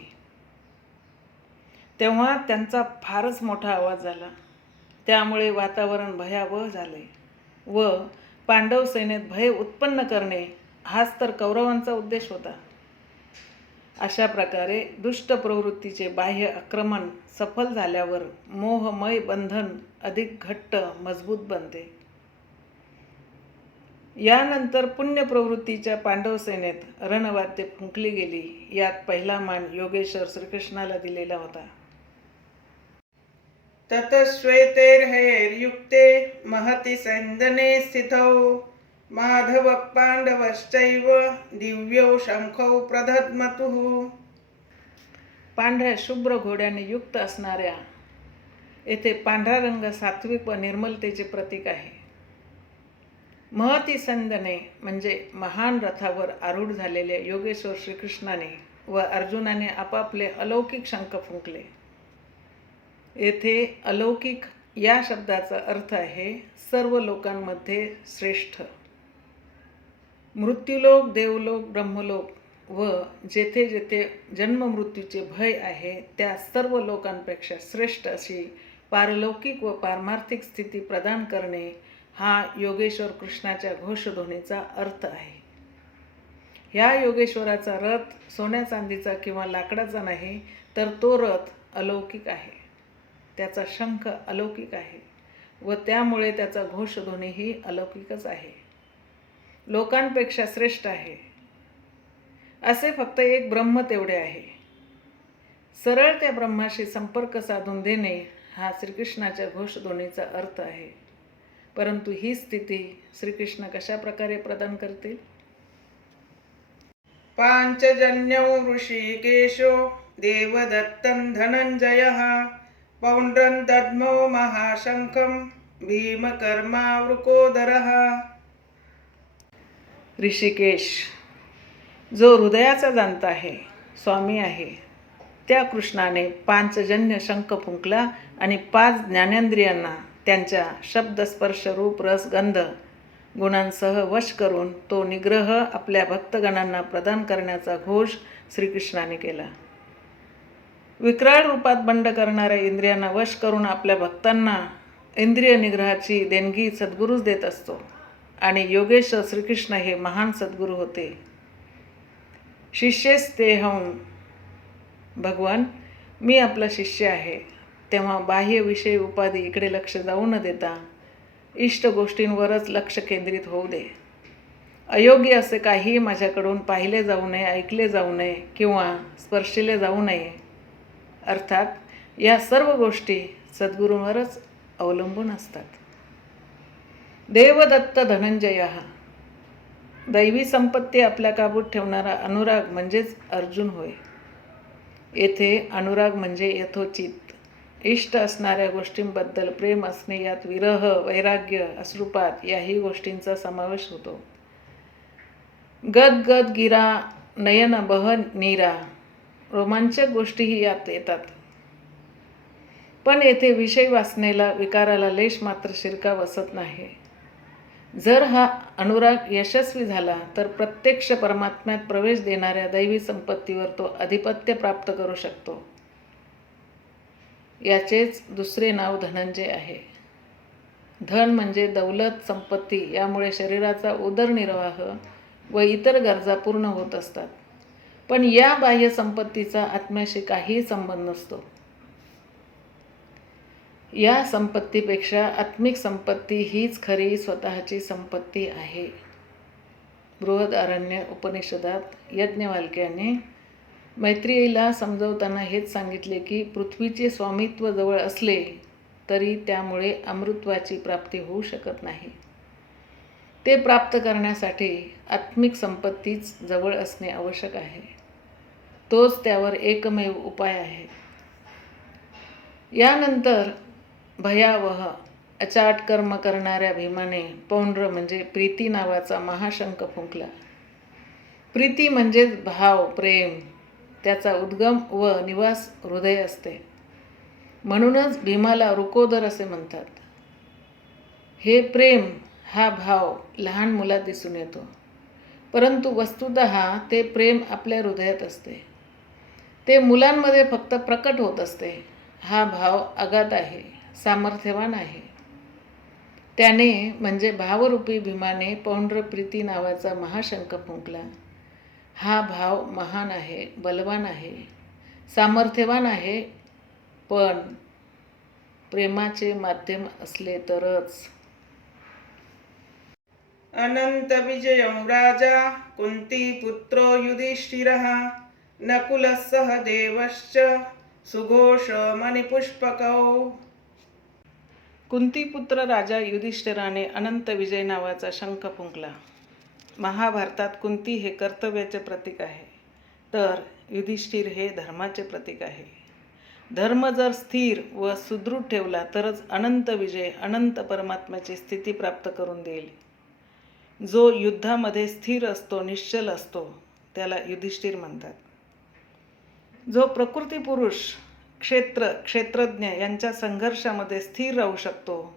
तेव्हा त्यांचा फारच मोठा आवाज झाला. त्यामुळे वातावरण भयावह झाले व पांडव सेनेत भय उत्पन्न करणे हाच तर कौरवांचा उद्देश होता. अशा प्रकारे दुष्ट प्रवृत्तीचे बाह्य आक्रमण सफल झाल्यावर मोहमय बंधन अधिक घट्ट मजबूत बनते. यानंतर पुण्य प्रवृत्तीच्या पांडव सेनेत रणवाद्ये फुंकली गेली. यात पहिला मान योगेश्वर श्रीकृष्णाला दिलेला होता. ततश्वेतैर्हयैर्युक्ते महति सैन्दने स्थितौ माधव पांडवश्चैव दिव्यौ शंखौ प्रदध्मतुः. पांढऱ्या शुभ्र घोड्याने युक्त असणाऱ्या येथे पांढरा रंग सात्विक व निर्मलतेचे प्रतीक आहे. महती सैन्दने म्हणजे महान रथावर आरूढ झालेल्या योगेश्वर श्रीकृष्णाने व अर्जुनाने आपापले अलौकिक शंख फुंकले. येथे अलौकिक या शब्दाचा अर्थ आहे सर्व लोकांमध्ये श्रेष्ठ. मृत्यूलोक, देवलोक, ब्रह्मलोक व जेथे जेथे जन्ममृत्यूचे भय आहे त्या सर्व लोकांपेक्षा श्रेष्ठ अशी पारलौकिक व पारमार्थिक स्थिती प्रदान करणे हा योगेश्वर कृष्णाच्या घोषध्वनीचा अर्थ आहे. ह्या योगेश्वराचा रथ सोन्या चांदीचा किंवा लाकडाचा नाही तर तो रथ अलौकिक आहे. त्याचा शंख अलौकिक आहे व त्यामुळे त्याचा घोषध्वनीही अलौकिकच आहे. लोकांपेक्षा श्रेष्ठ आहे असे फक्त एक ब्रह्म तेवढे आहे. सरळ त्या ब्रह्माशी संपर्क साधून देणे हा श्रीकृष्णाच्या घोषध्वनीचा अर्थ आहे. परंतु ही स्थिती श्रीकृष्ण कशा प्रकारे प्रदान करतील? पांचजन्यौ ऋषिकेशो देवदत्तं धनंजयः पौंड्रं दद्मौ महाशंखं भीमकर्मावृकोदरः. ऋषिकेश जो हृदयाचा जाणता आहे, स्वामी आहे, त्या कृष्णाने पांचजन्य शंख फुंकला आणि 5 ज्ञानेंद्रियांना त्यांच्या शब्द, स्पर्श, रूप, रस, गंध गुणांसह वश करून तो निग्रह आपल्या भक्तगणांना प्रदान करण्याचा घोष श्रीकृष्णाने केला. विक्राळ रूपात बंड करणाऱ्या इंद्रियांना वश करून आपल्या भक्तांना इंद्रिय निग्रहाची देणगी सद्गुरूच देत असतो आणि योगेश्वर श्रीकृष्ण हे महान सद्गुरू होते. शिष्यस्तेहं, भगवान मी आपला शिष्य आहे. तेव्हा बाह्य विषय उपाधी इकडे लक्ष जाऊ न देता इष्ट गोष्टींवरच लक्ष केंद्रित होऊ दे. अयोग्य असे काही माझ्याकडून पाहिले जाऊ नये, ऐकले जाऊ नये किंवा स्पर्शिले जाऊ नये. अर्थात या सर्व गोष्टी सद्गुरूंवरच अवलंबून असतात. देवदत्त धनंजय, दैवी संपत्ती आपल्या काबूत ठेवणारा अनुराग म्हणजेच अर्जुन होय. येथे अनुराग म्हणजे यथोचित इष्ट असणाऱ्या गोष्टींबद्दल प्रेम असणे, यात विरह, वैराग्य, अश्रुपात याही गोष्टींचा समावेश होतो. गद गिरा नयन बह नीरा, रोमांचक गोष्टीही यात येतात. पण येथे विषय वासनेला, विकाराला लेश मात्र शिरका बसत नाही. जर हा अनुराग यशस्वी झाला तर प्रत्यक्ष परमात्म्यात प्रवेश देणाऱ्या दैवी संपत्तीवर तो अधिपत्य प्राप्त करू शकतो. याचेच दुसरे नाव धनंजय आहे. धन म्हणजे दौलत, संपत्ती. यामुळे शरीराचा उदरनिर्वाह व इतर गरजा पूर्ण होत असतात. पण या बाह्य संपत्तीचा आत्म्याशी काहीही संबंध नसतो. या संपत्तीपेक्षा आत्मिक संपत्ती हीच खरी स्वतःची संपत्ती आहे. बृहदारण्य उपनिषदात याज्ञवल्क्याने मैत्रेयीला समजवताना हेच सांगितले की पृथ्वीचे स्वामित्व जवळ असले तरी त्यामुळे अमृतत्वाची प्राप्ती होऊ शकत नाही. ते प्राप्त करण्यासाठी आत्मिक संपत्तीच जवळ असणे आवश्यक आहे. तोच त्यावर एकमेव उपाय आहे. यानंतर भयावह अचाट कर्म करणाऱ्या भीमाने पौंड्र म्हणजे प्रीती नावाचा महाशंख फुंकला. प्रीती म्हणजेच भाव, प्रेम. त्याचा उद्गम व निवास हृदय असते. म्हणूनच भीमाला रुकोदर असे म्हणतात. हे प्रेम हा भाव लहान मुलात दिसून येतो, परंतु वस्तुतः ते प्रेम आपल्या हृदयात असते. ते मुलांमध्ये फक्त प्रकट होत असते. हा भाव अगाध आहे, सामर्थ्यवान आहे. त्याने म्हणजे भावरूपी भीमाने पौंड्र प्रीती नावाचा महाशंख फुंकला. हा भाव महान आहे, बलवान आहे, सामर्थ्यवान आहे, पण प्रेमाचे माध्यम असले तरच. अनंत विजयं राजा कुंतीपुत्रो युधिष्ठिरः नकुलः सहदेवश्च सुघोष मणिपुष्पकौ. कुंतीपुत्र राजा युधिष्ठिराने अनंत विजय नावाचा शंख फुंकला. महाभारतात कुंती हे कर्तव्याचे प्रतीक आहे, तर युधिष्ठिर हे धर्माचे प्रतीक आहे. धर्म जर स्थिर व सुदृढ ठेवला तरच अनंत विजय अनंत परमात्म्याची स्थिती प्राप्त करून देईल. जो युद्धामध्ये स्थिर असतो, निश्चल असतो, त्याला युधिष्ठिर म्हणतात. जो प्रकृती पुरुष, क्षेत्रज्ञ यांच्या संघर्षामध्ये स्थिर राहू शकतो,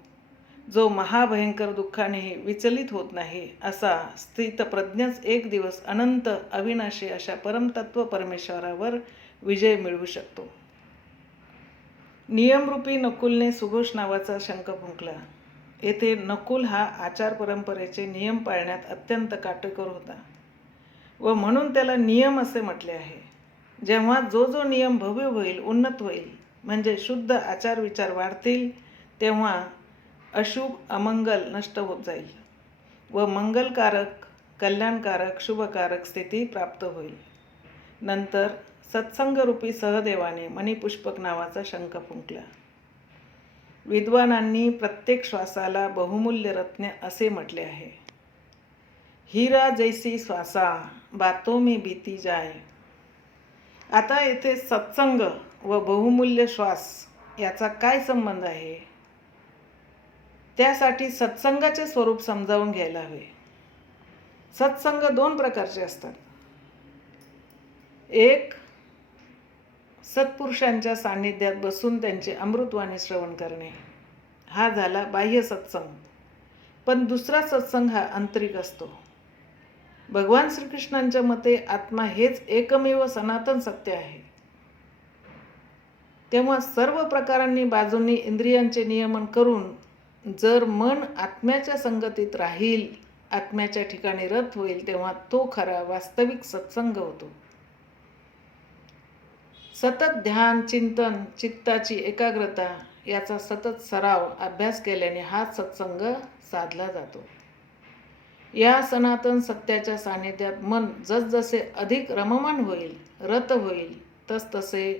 जो महाभयंकर दुःखानेही विचलित होत नाही, असा स्थितप्रज्ञच एक दिवस अनंत अविनाशी अशा परमतत्व परमेश्वरावर विजय मिळवू शकतो. नियमरूपी नकुलने सुघोष नावाचा शंख फुंकला. येथे नकुल हा आचार परंपरेचे नियम पाळण्यात अत्यंत काटेकोर होता व म्हणून त्याला नियम असे म्हटले आहे. जेव्हा जो नियम भव्य होईल, उन्नत होईल, म्हणजे शुद्ध आचार विचार वाढतील, तेव्हा अशुभ अमंगल नष्ट होत जाईल व मंगलकारक, कल्याणकारक, शुभकारक स्थिती प्राप्त होईल. नंतर सत्संगरूपी सहदेवाने मणिपुष्पक नावाचा शंख फुंकला. विद्वानांनी प्रत्येक श्वासाला बहुमूल्य रत्न असे म्हटले आहे. हीरा जैसी श्वासा बातों में बीती जाए. आता येथे सत्संग व बहुमूल्य श्वास याचा काय संबंध आहे? त्यासाठी सत्संगाचे स्वरूप समजावून घ्यायला हवे. सत्संग दोन प्रकारचे असतात. एक, सत्पुरुषांच्या सान्निध्यात बसून त्यांचे अमृतवाणी श्रवण करणे, हा झाला बाह्य सत्संग. पण दुसरा सत्संग हा आंतरिक असतो. भगवान श्रीकृष्णांच्या मते आत्मा हेच एकमेव सनातन सत्य आहे. तेव्हा सर्व प्रकारांनी बाजूंनी इंद्रियांचे नियमन करून जर मन आत्म्याच्या संगतीत राहील, आत्म्याच्या ठिकाणी रत होईल, तेव्हा तो खरा वास्तविक सत्संग होतो. सतत ध्यान, चिंतन, चित्ताची एकाग्रता याचा सतत सराव, अभ्यास केल्याने हाच सत्संग साधला जातो. या सनातन सत्याच्या सान्निध्यात मन जसजसे अधिक रममाण होईल, रत होईल, तसतसे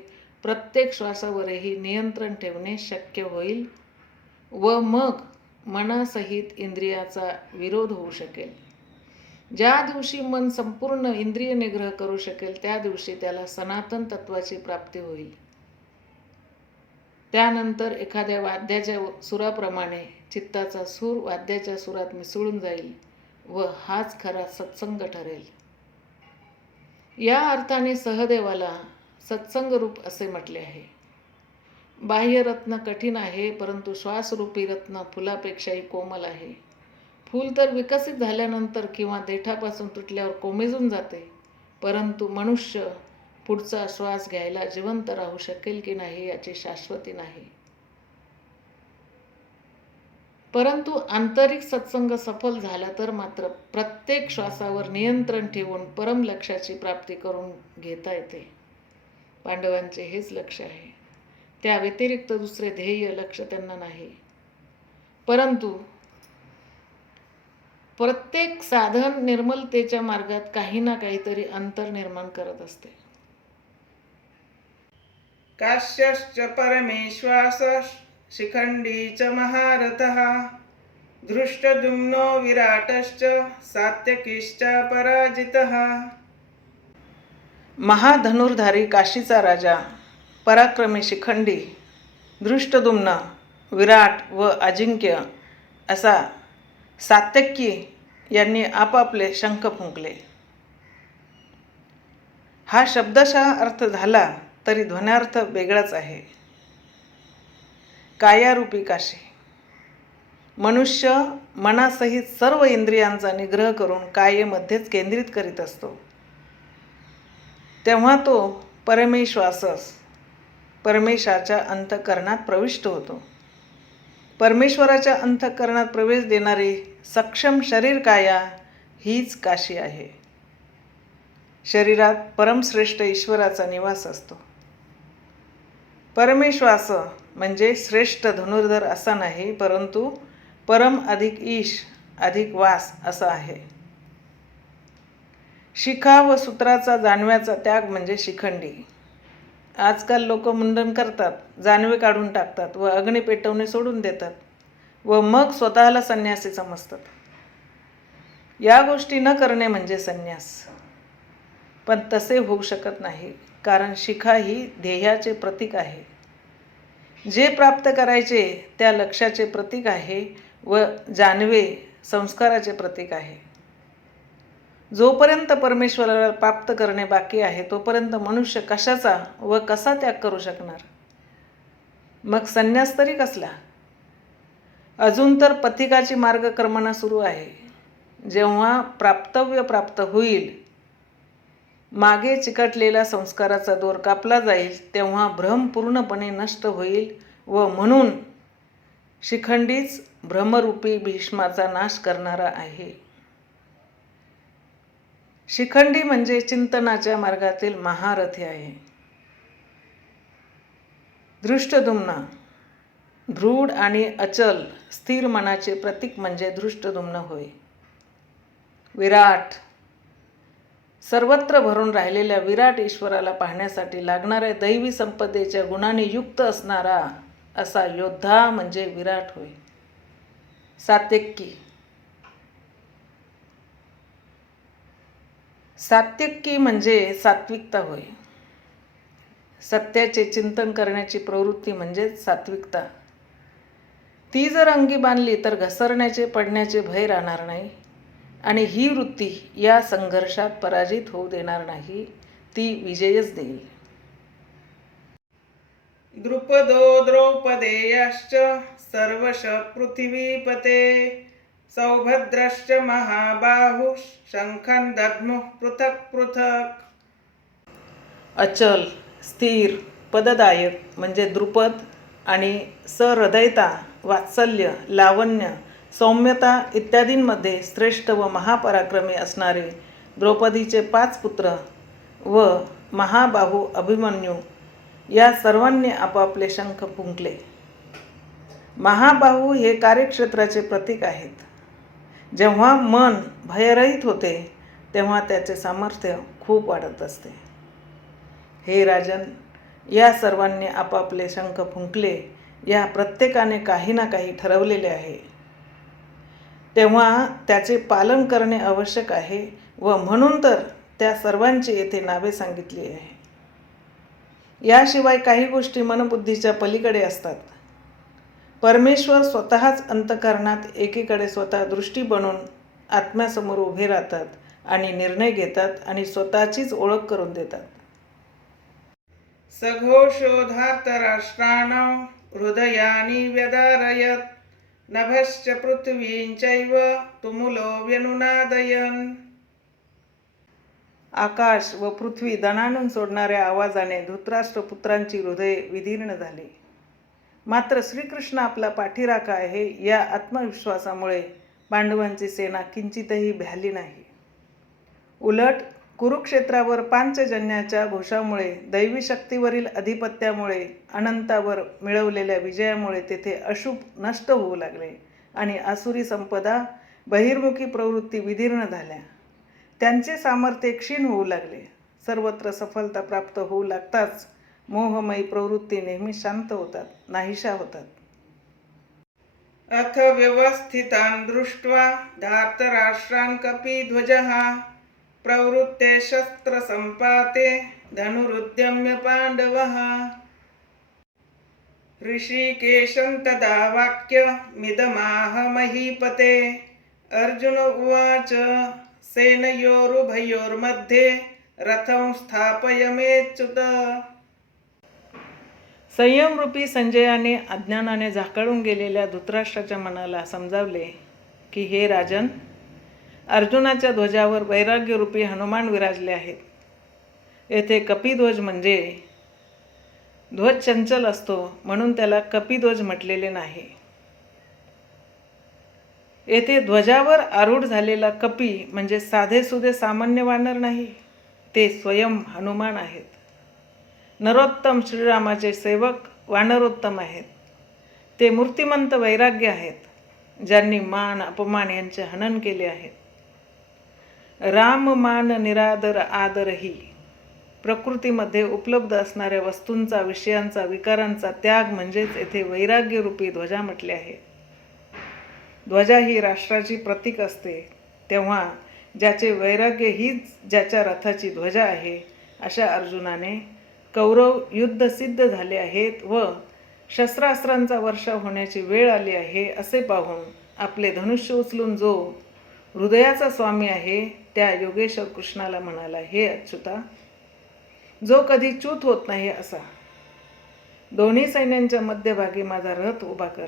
प्रत्येक श्वासावरही नियंत्रण ठेवणे शक्य होईल व मग मनासहित इंद्रियाचा विरोध होऊ शकेल. ज्या दिवशी मन संपूर्ण इंद्रिय निग्रह करू शकेल, त्या दिवशी त्याला सनातन तत्वाची प्राप्ती होईल. त्यानंतर एखाद्या वाद्याच्या सुराप्रमाणे चित्ताचा सूर वाद्याच्या सुरात मिसळून जाईल व हाच खरा सत्संग ठरेल. या अर्थाने सहदेवाला सत्संग रूप असे म्हटले आहे. बाह्य रत्न कठीण आहे, परंतु श्वासरूपी रत्न फुलापेक्षाही कोमल आहे. फूल तर विकसित झाल्यानंतर किंवा देठापासून तुटल्यावर कोमेजून जाते, परंतु मनुष्य पुढचा श्वास घ्यायला जिवंत राहू शकेल की नाही याची शाश्वती नाही. परंतु आंतरिक सत्संग सफल झाला तर मात्र प्रत्येक श्वासावर नियंत्रण ठेवून परम लक्ष्याची प्राप्ती करून घेता येते. पांडवांचे हेच लक्ष आहे. त्या व्यतिरिक्त दुसरे ध्येय लक्ष त्यांना नाही. परंतु प्रत्येक साधन निर्मलतेच्या मार्गात काही ना काहीतरी अंतर निर्माण करत असते. काश्यश्च परमेश्वास शिखंडी च महारथः धृष्टद्युम्नो विराटश्च सात्यकीश्च पराजितः. महाधनुर्धारी काशीचा राजा, पराक्रमी शिखंडी, धृष्टद्युम्न, विराट व अजिंक्य असा सात्यकी यांनी आपापले शंख फुंकले. हा शब्दशः अर्थ झाला तरी ध्वन्यार्थ वेगळाच आहे. कायारूपी काशी. मनुष्य मनासहित सर्व इंद्रियांचा निग्रह करून कायेमध्येच केंद्रित करीत असतो. तेव्हा तो परमेश्वासस परमेशाच्या अंतःकरणात प्रविष्ट होतो. परमेश्वराच्या अंतःकरणात प्रवेश देणारी सक्षम शरीर काया हीच काशी आहे. शरीरात परमश्रेष्ठ ईश्वराचा निवास असतो. परमेश्वास म्हणजे श्रेष्ठ धनुर्धर असा नाही, परंतु परम अधिक ईश अधिक वास असा आहे. शिखा व सूत्राचा जानव्याचा त्याग म्हणजे शिखंडी. आजकाल लोक मुंडन करतात, जानवे काढून टाकतात व अग्नी पेटवणे सोडून देतात व मग स्वतःला संन्यासी समजतात. या गोष्टी न करणे म्हणजे संन्यास. पण तसे होऊ शकत नाही, कारण शिखा ही ध्येयाचे प्रतीक आहे. जे प्राप्त करायचे त्या लक्ष्याचे प्रतीक आहे व जानवे संस्काराचे प्रतीक आहे. जोपर्यंत परमेश्वराला प्राप्त करणे बाकी आहे तोपर्यंत मनुष्य कशाचा व कसा त्याग करू शकणार? मग संन्यास तरी कसला? अजून तर पथिकाची मार्गक्रमणा सुरू आहे. जेव्हा प्राप्तव्य प्राप्त होईल, मागे चिकटलेला संस्काराचा दोर कापला जाईल, तेव्हा भ्रम पूर्णपणे नष्ट होईल व म्हणून शिखंडीच भ्रमरूपी भीष्माचा नाश करणारा आहे. शिखंडी म्हणजे चिंतनाच्या मार्गातील महारथी आहे. धृष्टद्युम्न दृढ आणि अचल स्थिर मनाचे प्रतीक म्हणजे धृष्टद्युम्न होय. विराट सर्वत्र भरून राहिलेल्या विराट ईश्वराला पाहण्यासाठी लागणाऱ्या दैवी संपदेच्या गुणांनी युक्त असणारा असा योद्धा म्हणजे विराट होय. सात्यकी सात्यकी म्हणजे सात्विकता होय. सत्याचे चिंतन करण्याची प्रवृत्ती म्हणजेच सात्विकता. ती जर अंगी बांधली तर घसरण्याचे पडण्याचे भय राहणार नाही आणि ही वृत्ती या संघर्षात पराजित होऊ देणार नाही, ती विजयच देईल. द्रुपदो द्रौपदेयश्च सर्वश पृथिवीपते सौभद्रश्च महाबाहुः शंखं दद्मुः पृथक् पृथक्. अचल स्थिर पददायक म्हणजे द्रुपद आणि सहृदयता, वात्सल्य, लावण्य, सौम्यता इत्यादींमध्ये श्रेष्ठ व महापराक्रमी असणारे द्रौपदीचे 5 पुत्र व महाबाहू अभिमन्यू या सर्वांनी आपापले शंख फुंकले. महाबाहू हे कार्यक्षेत्राचे प्रतीक आहेत. जेव्हा मन भयरहित होते तेव्हा त्याचे सामर्थ्य खूप वाढत असते. हे राजन, या सर्वांनी आपापले शंख फुंकले. या प्रत्येकाने काही ना काही ठरवलेले आहे, तेव्हा त्याचे पालन करणे आवश्यक आहे व म्हणून तर त्या सर्वांची येथे नावे सांगितली आहे. याशिवाय काही गोष्टी मनबुद्धीच्या पलीकडे असतात. परमेश्वर स्वतःच अंतःकरणात एकीकडे स्वतः दृष्टी बनून आत्म्यासमोर उभे राहतात आणि निर्णय घेतात आणि स्वतःचीच ओळख करून देतात. सघोषोधार्तराष्ट्राणां हृदयानि व्यदारयत् नभश्च पृथ्वीं चैव तुमुलो व्यनुनादयन्. आकाश व पृथ्वी दणाणून सोडणाऱ्या आवाजाने धृतराष्ट्रपुत्रांची हृदये विदीर्ण झाली. मात्र श्रीकृष्ण आपला पाठीराखा आहे या आत्मविश्वासामुळे पांडवांची सेना किंचितही भ्याली नाही. उलट कुरुक्षेत्रावर पांचजन्याच्या घोषामुळे, दैवी शक्तीवरील अधिपत्यामुळे, अनंतावर मिळवलेल्या विजयामुळे तेथे अशुभ नष्ट होऊ लागले आणि आसुरी संपदा, बहिर्मुखी प्रवृत्ती विदीर्ण झाल्या. त्यांचे सामर्थ्य क्षीण होऊ लागले. सर्वत्र सफलता प्राप्त होऊ लागताच मोहमयी प्रवृत्ती नेहमी शांत होतात, नाहीशा होतात. अथ व्यवस्थितान् दृष्ट्वा धार्तराष्ट्रान् कपिध्वजः प्रवृत्ते शस्त्रसम्पाते धनुरुद्यम्य पाण्डवः ऋषिकेशं तदा वाक्यमिदमाह महीपते. अर्जुन उवाच सेनयोरुभयोर्मध्ये रथं स्थापयमेच्युत. संयमरूपी संजयाने अज्ञानाने झाकळून गेलेल्या धृतराष्ट्राच्या मनाला समजावले की हे राजन, अर्जुनाच्या ध्वजावर वैराग्यरूपी हनुमान विराजले आहेत. येथे कपिध्वज म्हणजे ध्वज चंचल असतो म्हणून त्याला कपिध्वज म्हटलेले नाही. येथे ध्वजावर आरूढ झालेला कपी म्हणजे साधेसुधे सामान्य वानर नाही, ते स्वयं हनुमान आहेत. नरोत्तम श्रीरामाचे सेवक वानरोत्तम आहेत. ते मूर्तिमंत वैराग्य आहेत, ज्यांनी मान अपमान यांचे हनन केले आहे. राम मान निरादर आदरही. प्रकृतीमध्ये उपलब्ध असणाऱ्या वस्तूंचा, विषयांचा, विकारांचा त्याग म्हणजेच येथे वैराग्यरूपी ध्वजा म्हटले आहे. ध्वजा ही राष्ट्राची प्रतीक असते, तेव्हा ज्याचे वैराग्य हीच ज्याच्या रथाची ध्वजा आहे, अशा अर्जुनाने कौरव युद्ध सिद्ध झाले आहेत व शस्त्रास्त्रांचा वर्षाव होण्याची वेळ आली आहे असे पाहून आपले धनुष्य उचलून जो हृदयाचा स्वामी आहे त्या योगेश्वर कृष्णाला म्हणाला, हे अच्युता, जो कधी च्यूत होत नाही असा दोन्ही सैन्यांच्या मध्यभागी माझा रथ उभा कर.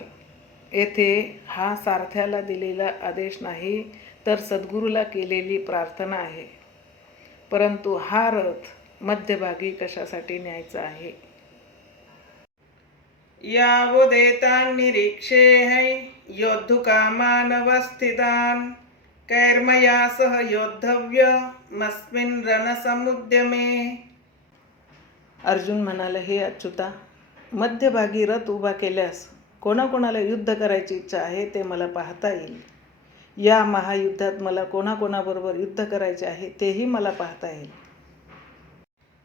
येथे हा सारथ्याला दिलेला आदेश नाही, तर सद्गुरूला केलेली प्रार्थना आहे. परंतु हा रथ मध्यभागी कशासाठी न्यायचा आहे? यावदेतान् निरीक्षेऽहै योद्धुकामानवस्थितान् कैर्मया सह योद्धव्यमस्मिन् रणसमुद्यमे. अर्जुन म्हणाला, हे अच्युता, मध्यभागी रथ उभा केल्यास कोणाकोणाला युद्ध करायची इच्छा आहे ते मला पाहता येईल. या महायुद्धात मला कोणाकोणाबरोबर युद्ध करायचे आहे तेही मला पाहता येईल.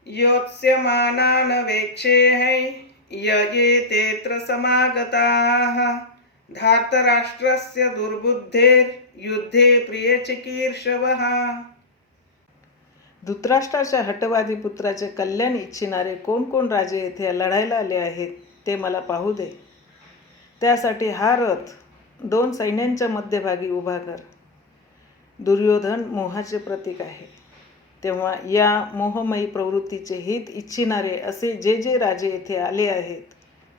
योत्स्यमानान् वेक्षेऽहै येतेऽत्र समागताः धार्तराष्ट्रस्य दुर्बुद्धेर्युद्धे प्रियचिकीर्षवः. धृतराष्ट्राच्या हटवादी पुत्राचे कल्याण इच्छिणारे कोण कोण राजे येथे लढायला आले आहेत ते मला पाहू दे. त्यासाठी हा रथ दोन सैन्यांच्या मध्यभागी उभा कर. दुर्योधन मोहाचे प्रतीक आहे, तेव्हा या मोहमयी प्रवृत्तीचे हित इच्छिणारे असे जे जे राजे येथे आले आहेत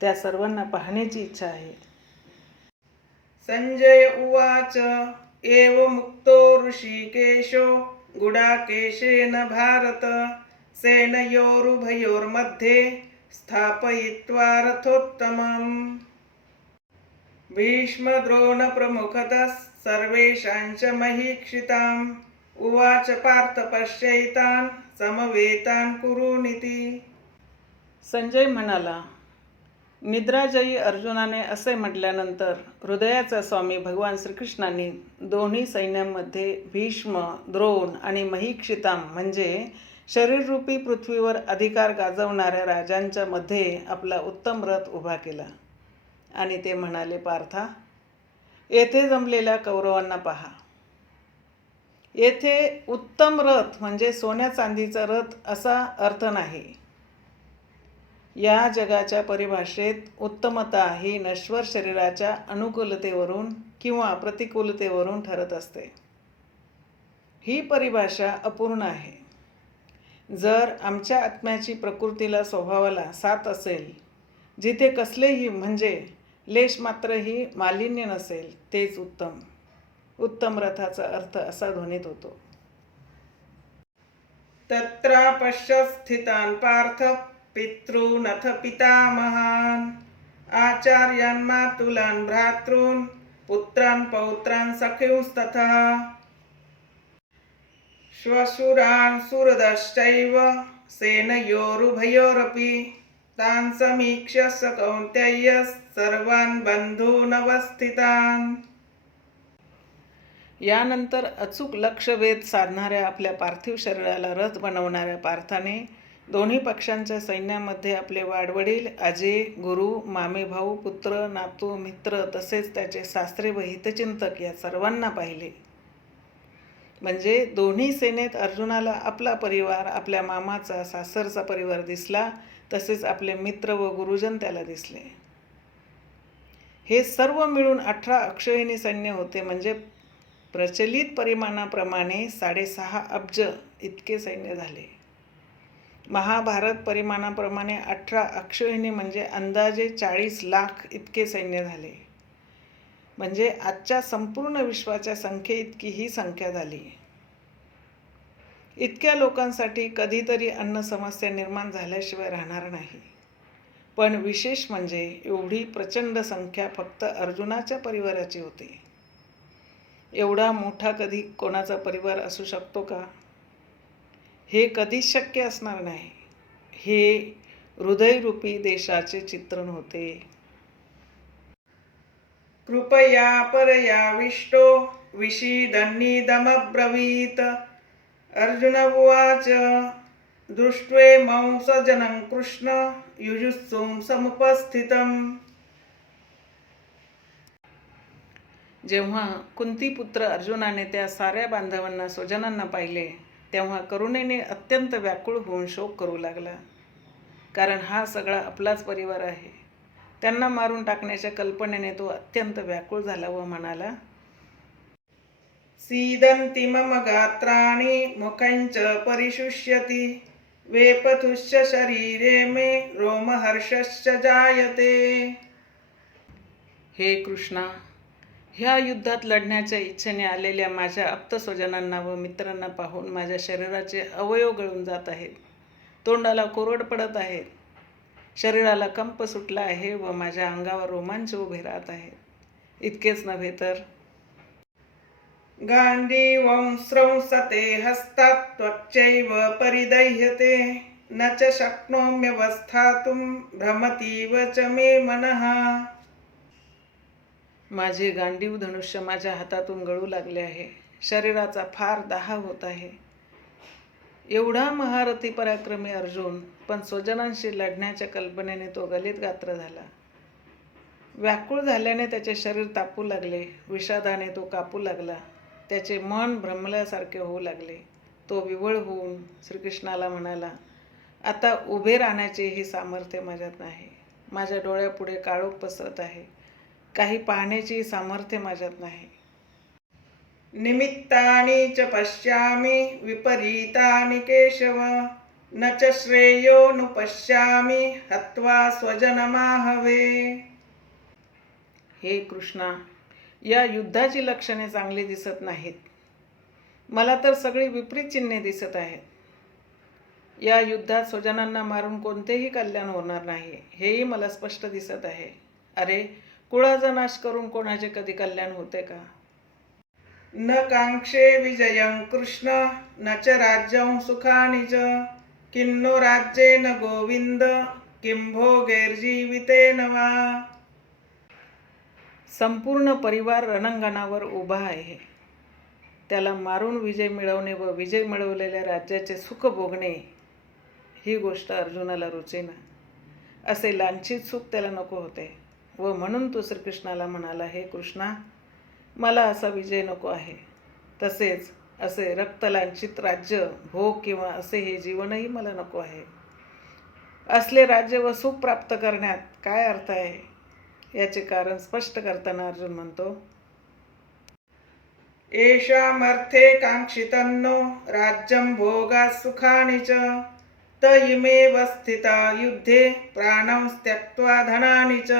त्या सर्वांना पाहण्याची इच्छा आहे. संजय उवाच एवमुक्तो ऋषिकेशो गुडाकेशेन भारत सेनयोरुभयोर्मध्ये स्थापयित्वा रथोत्तमम्. भीष्मद्रोणप्रमुखतः सर्वेषाञ्च महीक्षिताम् उवाच पार्थ पश्यैतान् समवेतान् कुरुनिति. संजय म्हणाला, निद्राजयी अर्जुनाने असे म्हटल्यानंतर हृदयाचा स्वामी भगवान श्रीकृष्णांनी दोन्ही सैन्यांमध्ये भीष्म, द्रोण आणि महीक्षिताम म्हणजे शरीररूपी पृथ्वीवर अधिकार गाजवणाऱ्या राजांच्या मध्ये आपला उत्तम रथ उभा केला आणि ते म्हणाले, पार्था, येथे जमलेल्या कौरवांना पहा. येथे उत्तम रथ म्हणजे सोन्या चांदीचा रथ असा अर्थ नाही. या जगाच्या परिभाषेत उत्तमता ही नश्वर शरीराच्या अनुकूलतेवरून किंवा प्रतिकूलतेवरून ठरत असते. ही परिभाषा अपूर्ण आहे. जर आमच्या आत्म्याची प्रकृतीला स्वभावाला साथ असेल, जिथे कसलेही म्हणजे लेश मात्रही मालिन्य नसेल, तेच उत्तम. उत्तम रथाचा अर्थ असा ध्वनित होतो. तत्रापश्य स्थितान् पार्थ पितॄनथ पितामहान् आचार्यान् मातुलान् भ्रातॄन् पुत्रान् पौत्रान् सखींस्तथा श्वशुरान् सुहृदश्चैव सेनयोरुभयोरपि तान् समीक्ष्य स कौन्तेय सर्वान् बन्धूनवस्थितान्. यानंतर अचूक लक्षवेध साधणाऱ्या आपल्या पार्थिव शरीराला रथ बनवणाऱ्या पार्थाने दोन्ही पक्षांच्या सैन्यामध्ये आपले वाडवडील, आजे, गुरु, मामे भाऊ, पुत्र, नातू, मित्र तसेच त्याचे सासरे व हितचिंतक या सर्वांना पाहिले. म्हणजे दोन्ही सेनेत अर्जुनाला आपला परिवार, आपल्या मामाचा, सासरचा परिवार दिसला, तसेच आपले मित्र व गुरुजन त्याला दिसले. हे सर्व मिळून 18 अक्षौहिणी सैन्य होते. म्हणजे प्रचलित परिमाणाप्रमाणे 6.5 अब्ज इतके सैन्य झाले. महाभारत परिमाणाप्रमाणे 18 अक्षौहिणी म्हणजे अंदाजे 40 लाख इतके सैन्य झाले. म्हणजे आजच्या संपूर्ण विश्वाच्या संख्येइतकी ही संख्या झाली. इतक्या लोकांसाठी कधीतरी अन्न समस्या निर्माण झाल्याशिवाय राहणार नाही. पण विशेष म्हणजे एवढी प्रचंड संख्या फक्त अर्जुनाच्या परिवाराची होती. एवढा मोठा कधी कोणाचा परिवार असू शकतो का? हे कधीच शक्य असणार नाही. हे हृदयरूपी देशाचे चित्रण होते. कृपया परयाविष्टो विषीदन्निदमब्रवीत्. अर्जुन उवाच दृष्ट्वेमं सजनं कृष्ण युयुत्सुं समुपस्थितम्. जेव्हा कुंतीपुत्र अर्जुनाने त्या साऱ्या बांधवांना, स्वजनांना पाहिले, तेव्हा करुणेने अत्यंत व्याकुळ होऊन शोक करू लागला. कारण हा सगळा आपलाच परिवार आहे. त्यांना मारून टाकण्याच्या कल्पनेने तो अत्यंत व्याकुळ झाला व म्हणाला, सीदन्ति मम गात्राणि मुखञ्च परिशुष्यति वेपथुश्च शरीरे मे रोमहर्षश्च जायते. हे कृष्णा, ह्या युद्धात लढण्याच्या इच्छेने आलेल्या माझ्या आप्तस्वजनांना व मित्रांना पाहून माझ्या शरीराचे अवयव गळून जात आहेत. तोंडाला कोरड पडत आहेत. शरीराला कंप सुटला आहे व माझ्या अंगावर रोमांच उभे राहत आहेत. इतकेच नव्हे तर गांडीवं स्रंसते हस्तात् त्वच्चैव परिदह्यते न च शक्नोम्यवस्थातुं भ्रमतीव च मे मनः. माझे गांडीव धनुष्य माझ्या हातातून गळू लागले आहे. शरीराचा फार दाह होत आहे. एवढा महारथी पराक्रमी अर्जुन, पण स्वजनांशी लढण्याच्या कल्पनेने तो गलित गात्र झाला. व्याकुळ झाल्याने त्याचे शरीर तापू लागले. विषादाने तो कापू लागला. त्याचे मन भ्रमल्यासारखे होऊ लागले. तो विव्हळ होऊन श्रीकृष्णाला म्हणाला, आता उभे राहण्याचेही सामर्थ्य माझ्यात नाही. माझ्या डोळ्यापुढे काळोख पसरत आहे. काही पाहण्याची सामर्थ्य माझ्यात नाही. निमित्तानि च पश्यामि विपरीतानि केशव न च श्रेयोनुपश्यामि हत्वा स्वजनमाहवे. हे कृष्णा, या युद्धाची लक्षणे चांगली दिसत नाहीत. मला तर सगळी विपरीत चिन्हे दिसत आहेत. या युद्धात स्वजनांना मारून कोणतेही कल्याण होणार नाही, हेही मला स्पष्ट दिसत आहे. अरे, कुळाचा नाश करून कोणाचे कधी कल्याण होते का? न कांक्षे विजयं कृष्ण न च राज्यं सुखानि च किन्नो राज्येन गोविंद किं भोगैर्जीवितेन वा. संपूर्ण परिवार रणांगणावर उभा आहे. त्याला मारून विजय मिळवणे व विजय मिळवलेल्या राज्याचे सुख भोगणे ही गोष्ट अर्जुनाला रुचेना. असे लांछित सुख त्याला नको होते व म्हणून तो श्रीकृष्णाला म्हणाला, हे कृष्णा, मला असा विजय नको आहे. तसेच असे रक्तलांछित राज्य, भोग किंवा असे हे जीवनही मला नको आहे. असले राज्य व सुख प्राप्त करण्यात काय अर्थ आहे? याचे कारण स्पष्ट करताना अर्जुन म्हणतो, येषामर्थे कांक्षितन्नो राज्यं भोगाः सुखानि च त इमेव स्थिता युद्धे प्राणं त्यक्त्वा धनानि च.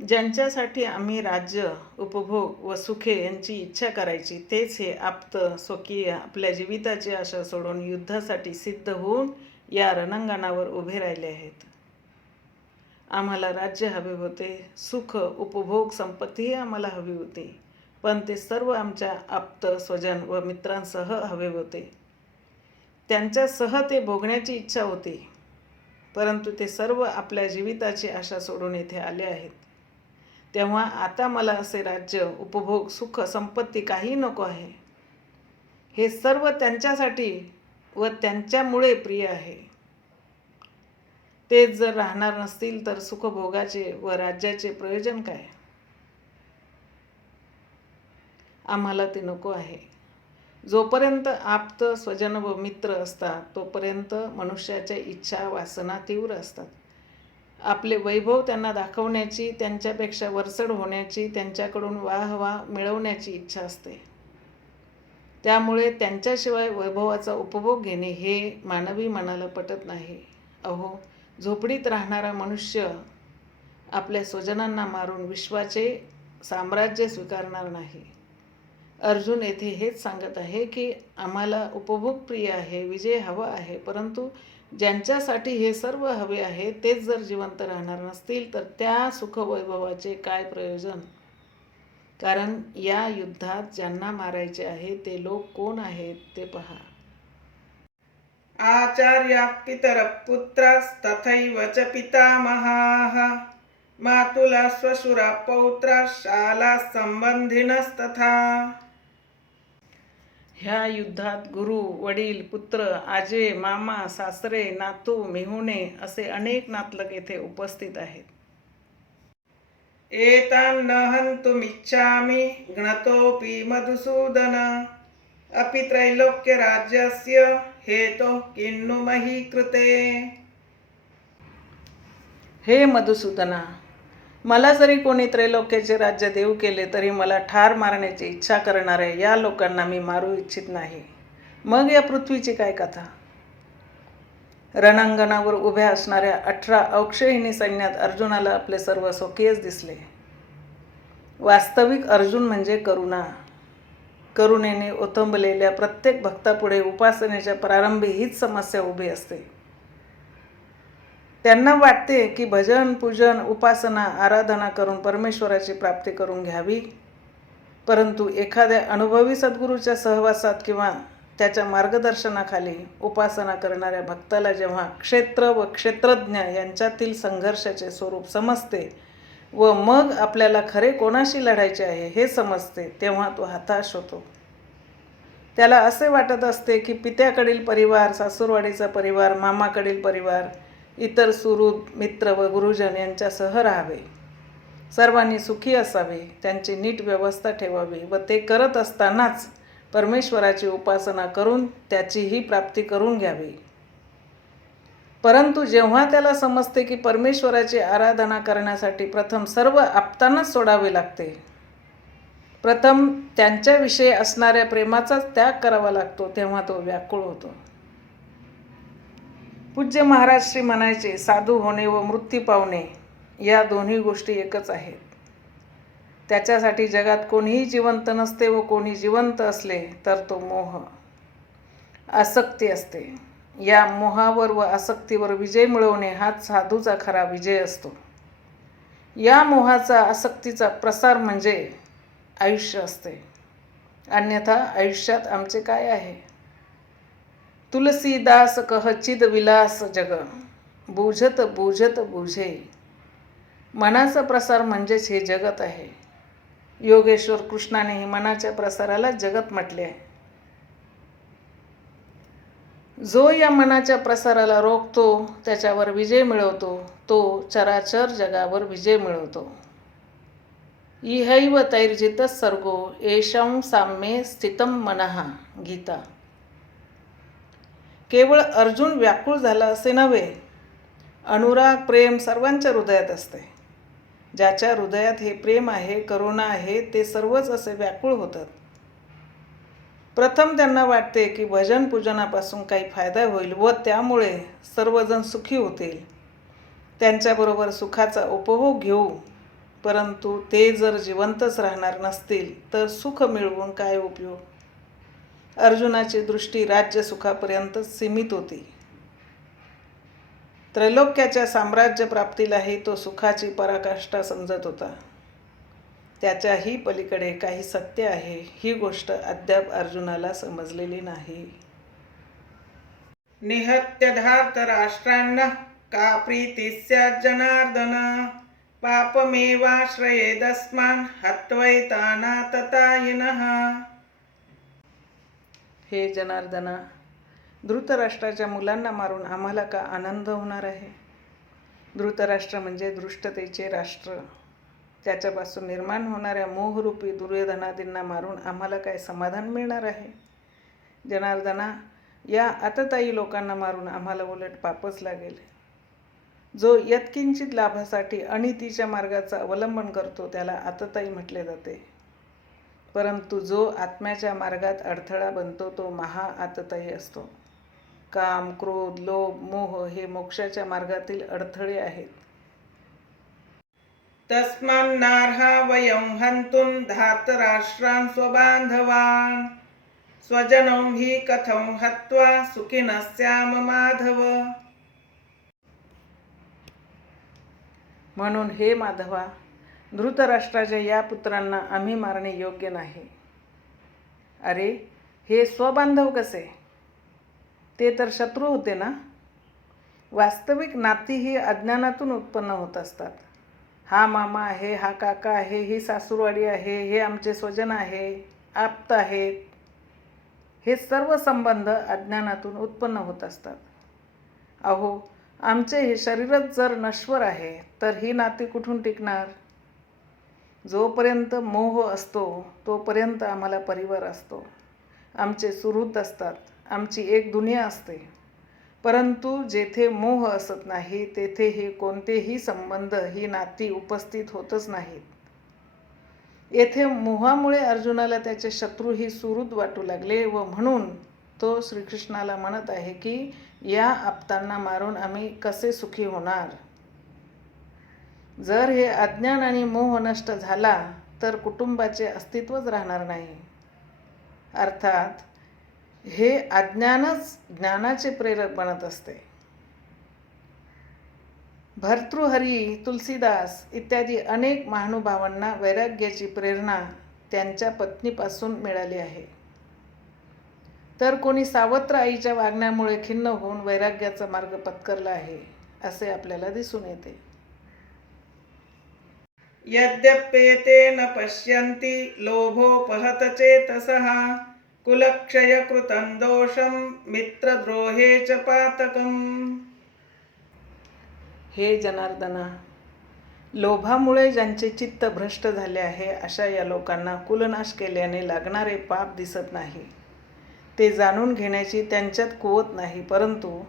ज्यांच्यासाठी आम्ही राज्य, उपभोग व सुखे यांची इच्छा करायची, तेच हे आप्त स्वकीय आपल्या जीविताची आशा सोडून युद्धासाठी सिद्ध होऊन या रणांगणावर उभे राहिले आहेत. आम्हाला राज्य हवे होते, सुख, उपभोग, संपत्तीही आम्हाला हवी होती, पण ते सर्व आमच्या आप्त स्वजन व मित्रांसह हवे होते. त्यांच्यासह ते भोगण्याची इच्छा होती, परंतु ते सर्व आपल्या जीविताची आशा सोडून येथे आले आहेत. तेव्हा आता मला असे राज्य, उपभोग, सुख, संपत्ती काही नको आहे. हे सर्व त्यांच्यासाठी व त्यांच्यामुळे प्रिय आहे. तेच जर राहणार नसतील तर सुखभोगाचे व राज्याचे प्रयोजन काय? आम्हाला ते नको आहे. जोपर्यंत आप्त स्वजन व मित्र असतात तोपर्यंत मनुष्याच्या इच्छा, वासना तीव्र असतात. आपले वैभव त्यांना दाखवण्याची, त्यांच्यापेक्षा वरचढ होण्याची, त्यांच्याकडून वाहवा मिळवण्याची इच्छा असते. त्यामुळे त्यांच्याशिवाय वैभवाचा उपभोग घेणे हे मानवी मनाला पटत नाही. अहो, झोपडीत राहणारा मनुष्य आपल्या स्वजनांना मारून विश्वाचे साम्राज्य स्वीकारणार नाही. अर्जुन येथे हेच सांगत आहे की आम्हाला उपभोग प्रिय आहे, विजय हवा आहे, परंतु ज्यांच्यासाठी हे सर्व हवे आहे तेच जर जिवंत राहणार नसतील तर त्या सुखवैभवाचे काय प्रयोजन? कारण या युद्धात ज्यांना मारायचे आहे ते लोक कोण आहेत ते पहा. आचार्या पितरः पुत्रास्तथैव च पितामहाः मातुला श्वशुरा पौत्रा शाला संबंधिनस्तथा. ह्या युद्धात गुरु, वडील, पुत्र, आजे, मामा, सासरे, नातू, मेहुणे असे अनेक नातलग येथे उपस्थित आहेत. एतान् न हन्तुमिच्छामि घ्नतोऽपि मधुसूदन अपि त्रैलोक्यराज्यस्य हेतोः किन्नु मही कृते. हे मधुसूदना, मला जरी कोणी त्रैलोक्याचे राज्य देऊ केले तरी मला ठार मारण्याची इच्छा करणाऱ्या या लोकांना मी मारू इच्छित नाही. मग या पृथ्वीची काय कथा? रणांगणावर उभ्या असणाऱ्या 18 अक्षयिणी सैन्यात अर्जुनाला आपले सर्व स्वकीयच दिसले. वास्तविक अर्जुन म्हणजे करुणा. करुणेने ओथंबलेल्या प्रत्येक भक्तापुढे उपासनेच्या प्रारंभी हीच समस्या उभी असते. त्यांना वाटते की भजन, पूजन, उपासना, आराधना करून परमेश्वराची प्राप्ती करून घ्यावी, परंतु एखाद्या अनुभवी सद्गुरूच्या सहवासात किंवा त्याच्या मार्गदर्शनाखाली उपासना करणाऱ्या भक्ताला जेव्हा क्षेत्र व क्षेत्रज्ञ यांच्यातील संघर्षाचे स्वरूप समजते व मग आपल्याला खरे कोणाशी लढायचे आहे हे समजते, तेव्हा तो हताश होतो. त्याला असे वाटत असते की पित्याकडील परिवार, सासूरवाडीचा परिवार, मामाकडील परिवार, इतर सुहृद, मित्र व गुरुजन यांच्यासह राहावे, सर्वांनी सुखी असावे, त्यांची नीट व्यवस्था ठेवावी व ते करत असतानाच परमेश्वराची उपासना करून त्याचीही प्राप्ती करून घ्यावी. परंतु जेव्हा त्याला समजते की परमेश्वराची आराधना करण्यासाठी प्रथम सर्व आप्तांनाच सोडावे लागते, प्रथम त्यांच्याविषयी असणाऱ्या प्रेमाचाच त्याग करावा लागतो, तेव्हा तो व्याकुळ होतो. पूज्य महाराज श्री म्हणायचे, साधू होणे व मृत्यू पावणे या दोन्ही गोष्टी एकच आहेत. त्याच्यासाठी जगात कोणीही जिवंत नसते व कोणी जिवंत असले तर तो मोह, आसक्ती असते. या मोहावर व आसक्तीवर विजय मिळवणे हाच साधूचा खरा विजय असतो. या मोहाचा, आसक्तीचा प्रसार म्हणजे आयुष्य असते. अन्यथा आयुष्यात आमचे काय आहे? तुलसीदास कह चिद विलास जग, बुझत बुझत बुझे. मनाचा प्रसार म्हणजेच हे जगत आहे. योगेश्वर कृष्णानेही मनाच्या प्रसाराला जगत म्हटले आहे. जो या मनाच्या प्रसाराला रोखतो, त्याच्यावर विजय मिळवतो, तो चराचर जगावर विजय मिळवतो. इहैव तैर्जित सर्गो येषां साम्ये स्थितं मनः. गीता. केवळ अर्जुन व्याकुळ झाला असे नव्हे, अनुराग, प्रेम सर्वांच्या हृदयात असते. ज्याच्या हृदयात हे प्रेम आहे, करुणा आहे, ते सर्वच असे व्याकुळ होतात. प्रथम त्यांना वाटते की भजन पूजनापासून काही फायदा होईल व त्यामुळे सर्वजण सुखी होतील, त्यांच्याबरोबर सुखाचा उपभोग घेऊ. परंतु ते जर जिवंतच राहणार नसतील तर सुख मिळवून काय उपयोग. अर्जुनाची दृष्टी राज्यसुखापर्यंतच सीमित होती. त्रैलोक्याच्या साम्राज्य प्राप्तीलाही तो सुखाची पराकाष्ठा समजत होता. त्याच्याही पलीकडे काही सत्य आहे, ही गोष्ट अद्याप अर्जुनाला समजलेली नाही. निहत्य धार्तराष्ट्रान्न का प्रीतिः स्यात् जनार्दन पापमेवाश्रयेदस्मान् हत्वैतानाततायिनः. हे जनार्दना, धृतराष्ट्राच्या मुलांना मारून आम्हाला का आनंद होणार आहे. धृतराष्ट्र म्हणजे दृष्टतेचे राष्ट्र. त्याच्यापासून निर्माण होणाऱ्या मोहरूपी दुर्योधनादींना मारून आम्हाला काय समाधान मिळणार आहे. जनार्दना, या आततायी लोकांना मारून आम्हाला उलट पापच लागेल. जो यत्किंचित लाभासाठी अनितीच्या मार्गाचा अवलंबन करतो त्याला आततायी म्हटले जाते, परंतु जो आत्म्याच्या मार्गात अडथळा बनतो तो महा आततायी असतो. काम, क्रोध, लोभ, मोह हे मोक्षाच्या मार्गातील अडथळे आहेत. तस्मान्नार्हा वयं हन्तुं धार्तराष्ट्रान् स्वबान्धवान् स्वजनं हि कथं हत्वा सुखिनः स्याम माधव. म्हणून हे माधवा, धृतराष्ट्राच्या या पुत्रांना आम्ही मारणे योग्य नाही. अरे, हे स्वबांधव कसे? ते तर शत्रू होते ना. वास्तविक नाती ही अज्ञानातून उत्पन्न होत असतात. हा मामा आहे, हा काका आहे, ही सासूरवाडी आहे, हे आमचे स्वजन आहे, आप्त आहेत. हे सर्व संबंध अज्ञानातून उत्पन्न होत असतात. अहो, आमचे हे शरीरच जर नश्वर आहे तर ही नाती कुठून टिकणार. जोपर्यंत मोह असतो तोपर्यंत आम्हाला परिवार असतो, आमचे सुहृद असतात, आमची एक दुनिया असते. परंतु जेथे मोह असत नाही तेथे हे कोणतेही संबंध, ही नाती उपस्थित होतच नाहीत. येथे मोहामुळे अर्जुनाला त्याचे शत्रू ही सुहृद वाटू लागले व म्हणून तो श्रीकृष्णाला म्हणत आहे की या आप्तांना मारून आम्ही कसे सुखी होणार. जर हे अज्ञान आणि मोह नष्ट झाला तर कुटुंबाचे अस्तित्वच राहणार नाही. अर्थात हे अज्ञानच ज्ञानाचे प्रेरक बनत असते. भर्तृहरी, तुलसीदास इत्यादी अनेक महानुभावांना वैराग्याची प्रेरणा त्यांच्या पत्नीपासून मिळाली आहे. तर कोणी सावत्र आईच्या वागण्यामुळे खिन्न होऊन वैराग्याचा मार्ग पत्करला आहे असे आपल्याला दिसून येते. यद्यप्येते न पश्यन्ति लोभोपहत चेतसः कुलक्षयकृतं दोषं मित्रद्रोहे च पातकम्. हे जनार्दना, लोभामुळे ज्यांचे चित्त भ्रष्ट झाले आहे अशा या लोकांना कुलनाश केल्याने लागणारे पाप दिसत नाही. ते जाणून घेण्याची त्यांच्यात कुवत नाही. परंतु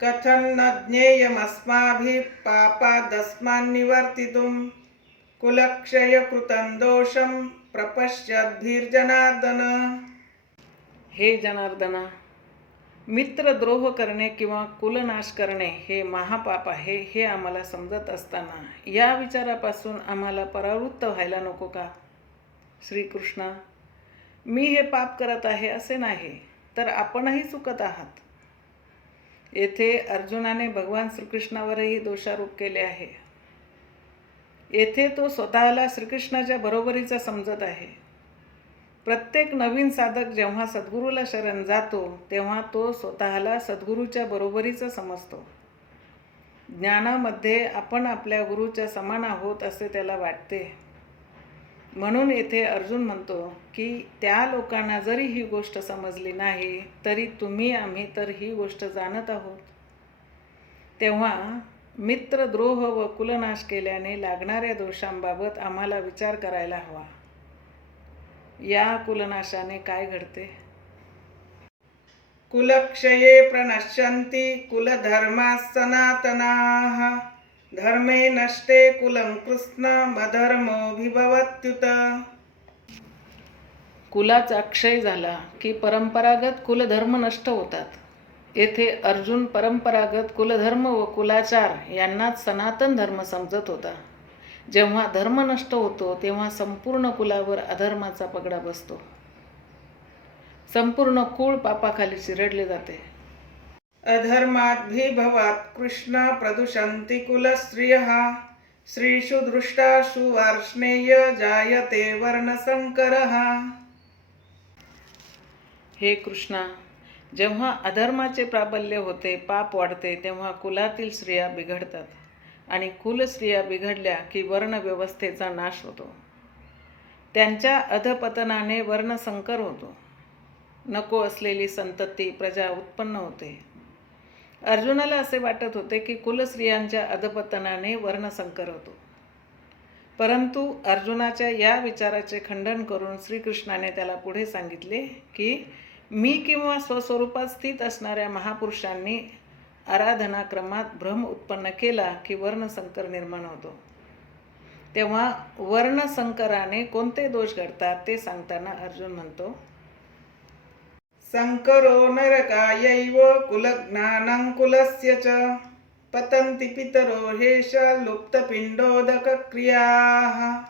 कथं न ज्ञेयमस्माभिः पापादस्मान्निवर्तितुं कुलक्षयकृतं दोषं प्रपश्यद्भिर्जनार्दन. हे जनार्दना, मित्रद्रोह करणे किंवा कुलनाश करणे हे महापाप आहे हे आम्हाला समजत असताना या विचारापासून आम्हाला परावृत्त व्हायला नको का. श्रीकृष्णा, मी हे पाप करत आहे असे नाही, तर आपणही चुकत आहात. येथे अर्जुनाने भगवान श्रीकृष्णावरही दोषारोप केले आहे. येथे तो स्वतःला श्रीकृष्णाच्या बरोबरीचा समजत आहे. प्रत्येक नवीन साधक जेव्हा सद्गुरूला शरण जातो तेव्हा तो स्वतःला सद्गुरूच्या बरोबरीचा समजतो. ज्ञानामध्ये आपण आपल्या गुरूच्या समान आहोत असे त्याला वाटते. म्हणून येथे अर्जुन म्हणतो की त्या लोकांना जरी ही गोष्ट समजली नाही तरी तुम्ही आम्ही तर ही गोष्ट जाणत आहोत. तेव्हा मित्रद्रोह व कुलनाश केल्याने लागणाऱ्या दोषांबाबत आम्हाला विचार करायला हवा. या कुलनाशाने काय घडते. कुलक्षये प्रणश्यन्ति कुलधर्माः सनातनाः धर्मे नष्टे कुलं कृष्ण मधर्मोऽभिभवत्युत. कुलाचा क्षय झाला की परंपरागत कुलधर्म नष्ट होतात. येथे अर्जुन परंपरागत कुलधर्म व कुलाचार यांनाच सनातन धर्म समजत होता. जेव्हा धर्म नष्ट होतो तेव्हा संपूर्ण कुलावर अधर्माचा पगडा बसतो. संपूर्ण कुळ पापाखाली चिरडले जाते. अधर्माद्भिभवात् कृष्ण प्रदुषन्ति कुलस्त्रियः स्त्रीषु दृष्टाशु वार्ष्णेय जायते वर्णसंकरः. हे कृष्णा, जेव्हा अधर्माचे प्राबल्य होते, पाप वाढते, तेव्हा कुलातील स्त्रिया बिघडतात आणि कुलस्त्रिया बिघडल्या की वर्णव्यवस्थेचा नाश होतो. त्यांच्या अधपतनाने वर्णसंकर होतो. नको असलेली संतती प्रजा उत्पन्न होते. अर्जुनाला असे वाटत होते की कुलस्त्रियांच्या अधपतनाने वर्णसंकर होतो. परंतु अर्जुनाच्या या विचाराचे खंडन करून श्रीकृष्णाने त्याला पुढे सांगितले की मी किंवा स्वस्वरूपात स्थित असणाऱ्या महापुरुषांनी आराधनाक्रमात भ्रम उत्पन्न केला की वर्णसंकर निर्माण होतो. तेव्हा वर्णसंकराने कोणते दोष घडतात ते सांगताना अर्जुन म्हणतो, संकरो नरकायैव कुलज्ञानं कुलस्य च पतन्ति पितरो हेष लुप्तपिंडोदकक्रियाः.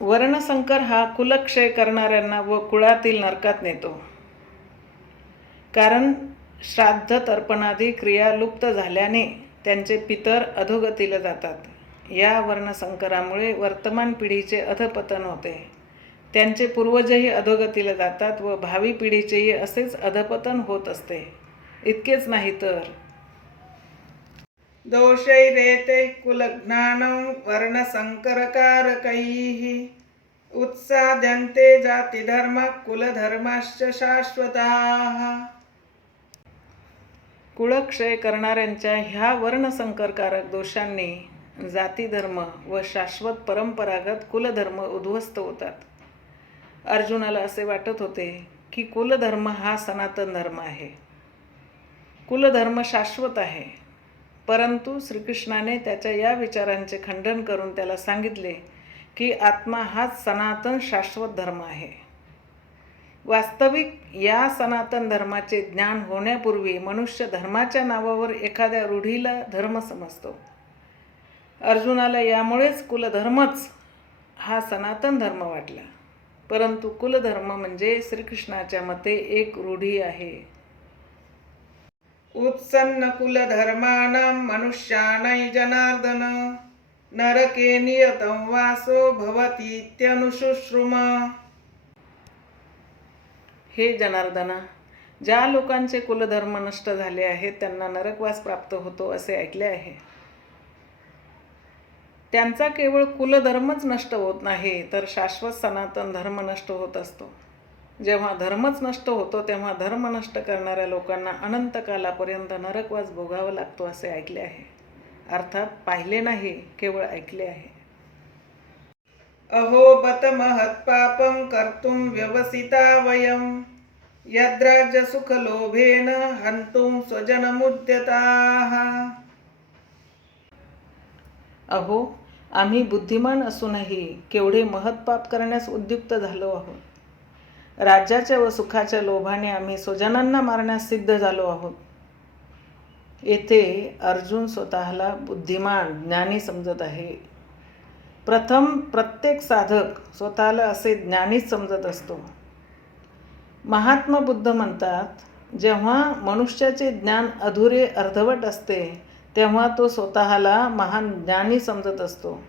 वर्णसंकर हा कुलक्षय करणाऱ्यांना व कुळातील नरकात नेतो. कारण श्राद्ध तर्पणादी क्रिया लुप्त झाल्याने त्यांचे पितर अधोगतीला जातात. या वर्णसंकरामुळे वर्तमान पिढीचे अधपतन होते. त्यांचे पूर्वजही अधोगतीला जातात व भावी पिढीचेही असेच अधपतन होत असते. इतकेच नाही तर दोषैरेते कुलज्ञानं वर्णसंकरकारकैः उत्साद्यन्ते जातिधर्मः कुलधर्माश्च शाश्वताः. कुळक्षय करणाऱ्यांच्या ह्या वर्णसंकरकारक दोषांनी जातीधर्म व शाश्वत परंपरागत कुलधर्म उद्ध्वस्त होतात. अर्जुनाला असे वाटत होते की कुलधर्म हा सनातन धर्म आहे. कुलधर्म शाश्वत आहे. परंतु श्रीकृष्णाने त्याच्या या विचारांचे खंडन करून त्याला सांगितले की आत्मा हाच सनातन शाश्वत धर्म आहे. वास्तविक या सनातन धर्माचे ज्ञान होण्यापूर्वी मनुष्य धर्माच्या नावावर एखाद्या रूढीला धर्म समजतो. अर्जुनाला यामुळेच कुलधर्मच हा सनातन धर्म वाटला. परंतु कुलधर्म म्हणजे श्रीकृष्णाच्या मते एक रूढी आहे. उत्सन्न कुलधर्माणां मनुष्याणां जनार्दन नरके नियतं वासो भवतीत्यनुशुश्रुम. हे जनार्दना, ज्या लोकांचे कुलधर्म नष्ट झाले आहेत त्यांना नरकवास प्राप्त होतो असे ऐकले आहे. त्यांचा केवळ कुलधर्मच नष्ट होत नाही तर शाश्वत सनातन धर्म नष्ट होत असतो. जेव्हा धर्मच नष्ट होतो तेव्हा धर्म नष्ट करणाऱ्या लोकांना अनंत कालापर्यंत नरकवास भोगावा लागतो असे ऐकले आहे. अर्थात पाहिले नाही, केवळ ऐकले आहे. अहो बत महत्पापं कर्तुं व्यवसिता वयं यद्राज्यसुखलोभेन हन्तुं स्वजनमुद्यताः. अहो, आम्ही बुद्धिमान असूनही केवढे महत्पाप करण्यास उद्युक्त झालो आहोत. राज्याच्या व सुखाच्या लोभाने आम्ही स्वजनांना मारण्यास सिद्ध झालो आहोत. येथे अर्जुन स्वतःला बुद्धिमान ज्ञानी समजत आहे. प्रथम प्रत्येक साधक स्वतःला असे ज्ञानीच समजत असतो. महात्मा बुद्ध म्हणतात, जेव्हा मनुष्याचे ज्ञान अधुरे अर्धवट असते तेव्हा तो स्वतःला महान ज्ञानी समजत असतो.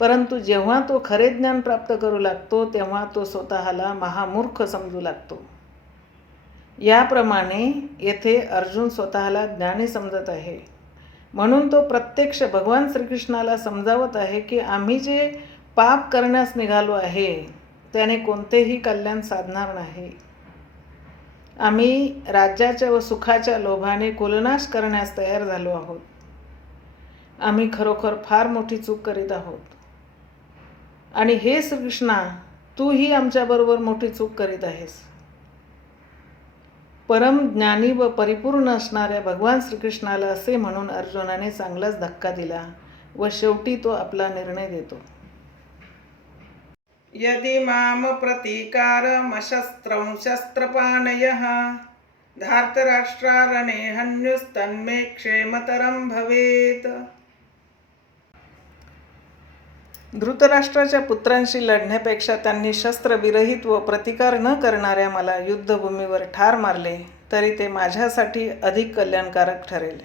परंतु जेव्हा तो खरे ज्ञान प्राप्त करू लागतो तेव्हा तो स्वतःला महामूर्ख समजू लागतो. याप्रमाणे येथे अर्जुन स्वतःला ज्ञानी समजत आहे. म्हणून तो प्रत्यक्ष भगवान श्रीकृष्णाला समजावत आहे की आम्ही जे पाप करण्यास निघालो आहे त्याने कोणतेही कल्याण साधणार नाही. आम्ही राज्याच्या व सुखाच्या लोभाने कुलनाश करण्यास तयार झालो आहोत. आम्ही खरोखर फार मोठी चूक करीत आहोत. आणि हे श्रीकृष्णा, तूही आमच्याबरोबर मोठी चूक करीत आहेस. परम ज्ञानी व परिपूर्ण असणाऱ्या भगवान श्रीकृष्णाला असे म्हणून अर्जुनाने चांगलाच धक्का दिला व शेवटी तो आपला निर्णय देतो. यदि माम प्रतीकारमशस्त्रं शस्त्रपाणयः धार्तराष्ट्रारणे हन्युस्तन्मे क्षेमतरं भवेत्. धृतराष्ट्राच्या पुत्रांशी लढण्यापेक्षा त्यांनी शस्त्रविरहित व प्रतिकार न करणाऱ्या मला युद्धभूमीवर ठार मारले तरी ते माझ्यासाठी अधिक कल्याणकारक ठरेल.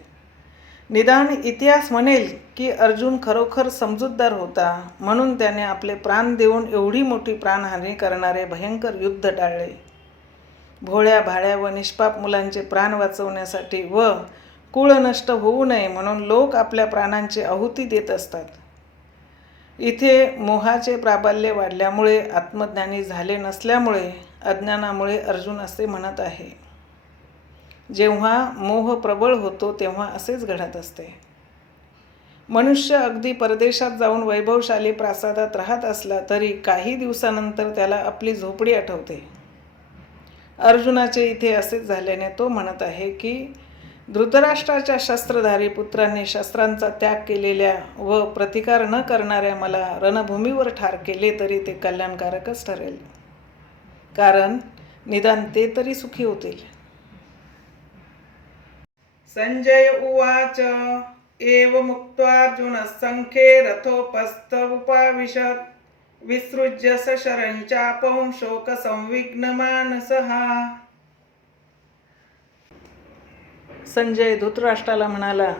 निदान इतिहास म्हणेल की अर्जुन खरोखर समजूतदार होता, म्हणून त्याने आपले प्राण देऊन एवढी मोठी प्राणहानी करणारे भयंकर युद्ध टाळले. भोळ्या भाड्या व निष्पाप मुलांचे प्राण वाचवण्यासाठी व कुळ नष्ट होऊ नये म्हणून लोक आपल्या प्राणांची आहुती देत असतात. इथे मोहाचे प्राबल्य वाढल्यामुळे, आत्मज्ञानी झाले नसल्यामुळे, अज्ञानामुळे अर्जुन असे म्हणत आहे. जेव्हा मोह प्रबळ होतो तेव्हा असेच घडत असते. मनुष्य अगदी परदेशात जाऊन वैभवशाली प्रासादात राहत असला तरी काही दिवसानंतर त्याला आपली झोपडी आठवते. अर्जुनाचे इथे असेच झाल्याने तो म्हणत आहे की धृतराष्ट्राच्या शस्त्रधारी पुत्रांनी शस्त्रांचा त्याग केलेल्या व प्रतिकार न करणाऱ्या मला रणभूमीवर ठार केले तरी ते कल्याणकारकच ठरेल, कारण निदान ते तरी सुखी होतील. संजय उवाच एवमुक्त्वार्जुनः संख्ये रथोपस्थ उपाविशत् विसृज्य सशरं चापं शोकसंविघ्नमानसः. संजय धृतराष्ट्राला म्हणाला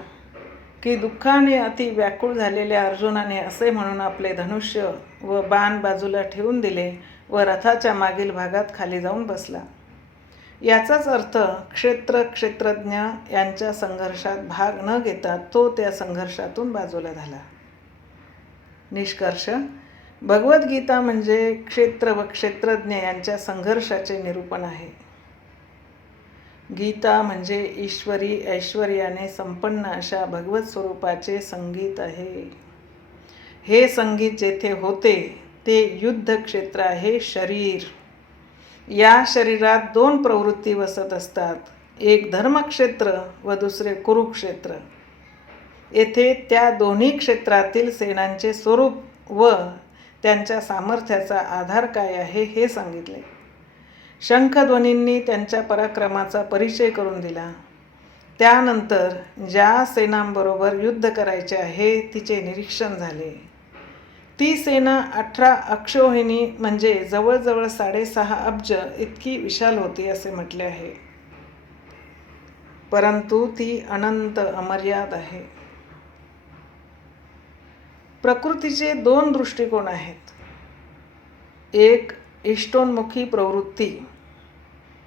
की दुःखाने अति व्याकुळ झालेल्या अर्जुनाने असे म्हणून आपले धनुष्य व बाण बाजूला ठेवून दिले व रथाच्या मागील भागात खाली जाऊन बसला. याचाच अर्थ क्षेत्रज्ञ यांच्या संघर्षात भाग न घेता तो त्या संघर्षातून बाजूला झाला. निष्कर्ष: भगवद्गीता म्हणजे क्षेत्र व क्षेत्रज्ञ यांच्या संघर्षाचे निरूपण आहे. गीता म्हणजे ईश्वरी ऐश्वर्याने संपन्न अशा भगवत स्वरूपाचे संगीत आहे. हे संगीत जेथे होते ते युद्धक्षेत्र आहे, शरीर. या शरीरात दोन प्रवृत्ती वसत असतात, एक धर्मक्षेत्र व दुसरे कुरुक्षेत्र. येथे त्या दोन्ही क्षेत्रातील सेनांचे स्वरूप व त्यांच्या सामर्थ्याचा आधार काय आहे हे सांगितले. शंखध्वनींनी त्यांच्या पराक्रमाचा परिचय करून दिला. त्यानंतर ज्या सेनांबरोबर युद्ध करायचे आहे तिचे निरीक्षण झाले. ती सेना 18 अक्षौहिणी म्हणजे जवळजवळ 6.5 अब्ज इतकी विशाल होती असे म्हटले आहे. परंतु ती अनंत अमर्याद आहे. प्रकृतीचे 2 दृष्टिकोन आहेत. एक इष्टोन्मुखी प्रवृत्ती,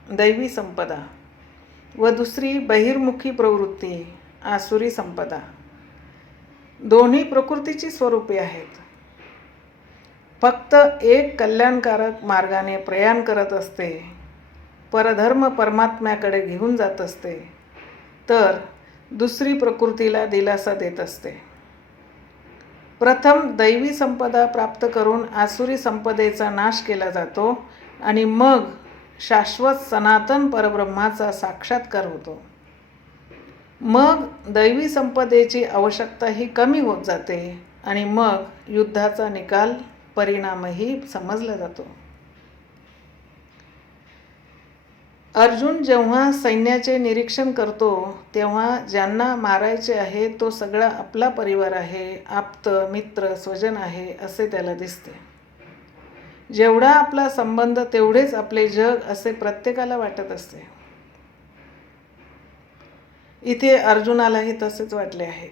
दैवी संपदा, व दुसरी बहिर्मुखी प्रवृत्ती, आसुरी संपदा. दोन्ही प्रकृतीची स्वरूपे आहेत. फक्त एक कल्याणकारक मार्गाने प्रयाण करत असते, परधर्म परमात्म्याकडे घेऊन जात असते, तर दुसरी प्रकृतीला दिलासा देत असते. प्रथम दैवी संपदा प्राप्त करून आसुरी संपदेचा नाश केला जातो आणि मग शाश्वत सनातन परब्रह्माचा साक्षात्कार होतो. मग दैवी संपदेची आवश्यकताही कमी होत जाते आणि मग युद्धाचा निकाल परिणामही समजला जातो. अर्जुन जेव्हा सैन्याचे निरीक्षण करतो तेव्हा ज्यांना मारायचे आहे तो सगळा आपला परिवार आहे, आप्त मित्र स्वजन आहे असे त्याला दिसते. जेवढा आपला संबंध तेवढेच आपले जग असे प्रत्येकाला वाटत असते. इथे अर्जुनालाही तसेच वाटले आहे.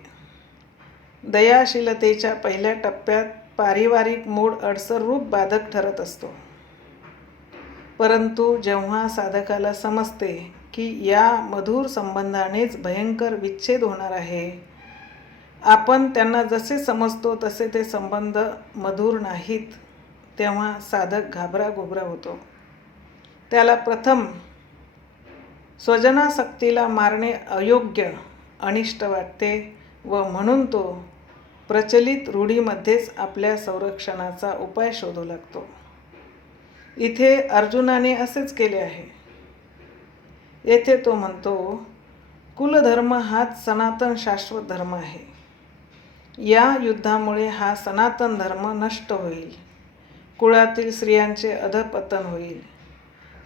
दयाशीलतेच्या पहिल्या टप्प्यात पारिवारिक मूड अडसर रूप बाधक ठरत असतो. परंतु जेव्हा साधकाला समजते की या मधुर संबंधानेच भयंकर विच्छेद होणार आहे, आपण त्यांना जसे समजतो तसे ते संबंध मधुर नाहीत, तेव्हा साधक घाबराघोबरा होतो. त्याला प्रथम स्वजनासक्तीला मारणे अयोग्य, अनिष्ट वाटते व म्हणून तो प्रचलित रूढीमध्येच आपल्या संरक्षणाचा उपाय शोधू लागतो. इथे अर्जुनाने असेच केले आहे. येथे तो म्हणतो, कुलधर्म हाच सनातन शाश्वत धर्म आहे. या युद्धामुळे हा सनातन धर्म नष्ट होईल. कुळातील स्त्रियांचे अधपतन होईल,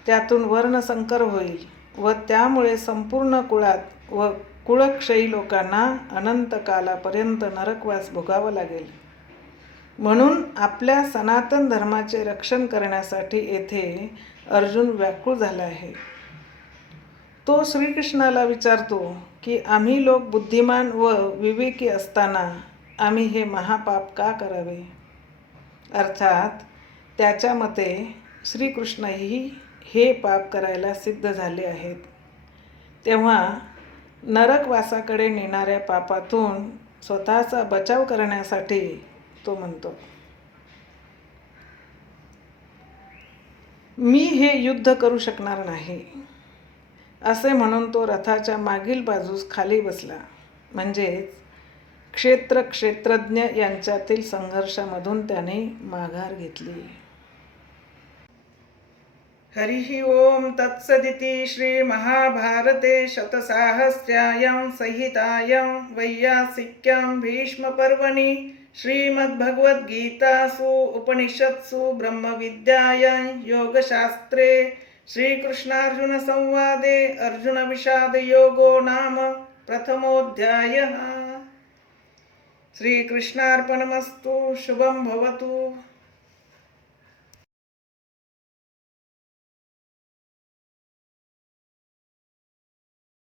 त्यातून वर्णसंकर होईल व त्यामुळे संपूर्ण कुळात व कुळक्षयी लोकांना अनंत कालापर्यंत नरकवास भोगावा लागेल. म्हणून आपल्या सनातन धर्माचे रक्षण करण्यासाठी येथे अर्जुन व्याकुळ झाला आहे. तो श्रीकृष्णाला विचारतो की आम्ही लोक बुद्धिमान व विवेकी असताना आम्ही हे महापाप का करावे. अर्थात त्याच्या मते श्रीकृष्णही हे पाप करायला सिद्ध झाले आहेत. तेव्हा नरकवासाकडे नेणाऱ्या पापातून स्वतःचा बचाव करण्यासाठी तो म्हणतो, मी हे युद्ध करू शकणार नाही. असे म्हणून तो रथाच्या मागील बाजूस खाली बसला. म्हणजेच क्षेत्रज्ञ यांच्यातील संघर्षामधून त्याने माघार घेतली. हरिः ओम तत्सदिति श्रीमहाभारते शतसाहस्र्यायां संहितायां वैयासिक्यां भीष्मपर्वणि श्रीमद्भगवद्गीतासु उपनिषत्सु ब्रह्मविद्यायां योगशास्त्रे श्रीकृष्णार्जुनसंवादे अर्जुनविषादयोगो नाम प्रथमोऽध्यायः. श्रीकृष्णार्पणमस्तु. शुभं भवतु.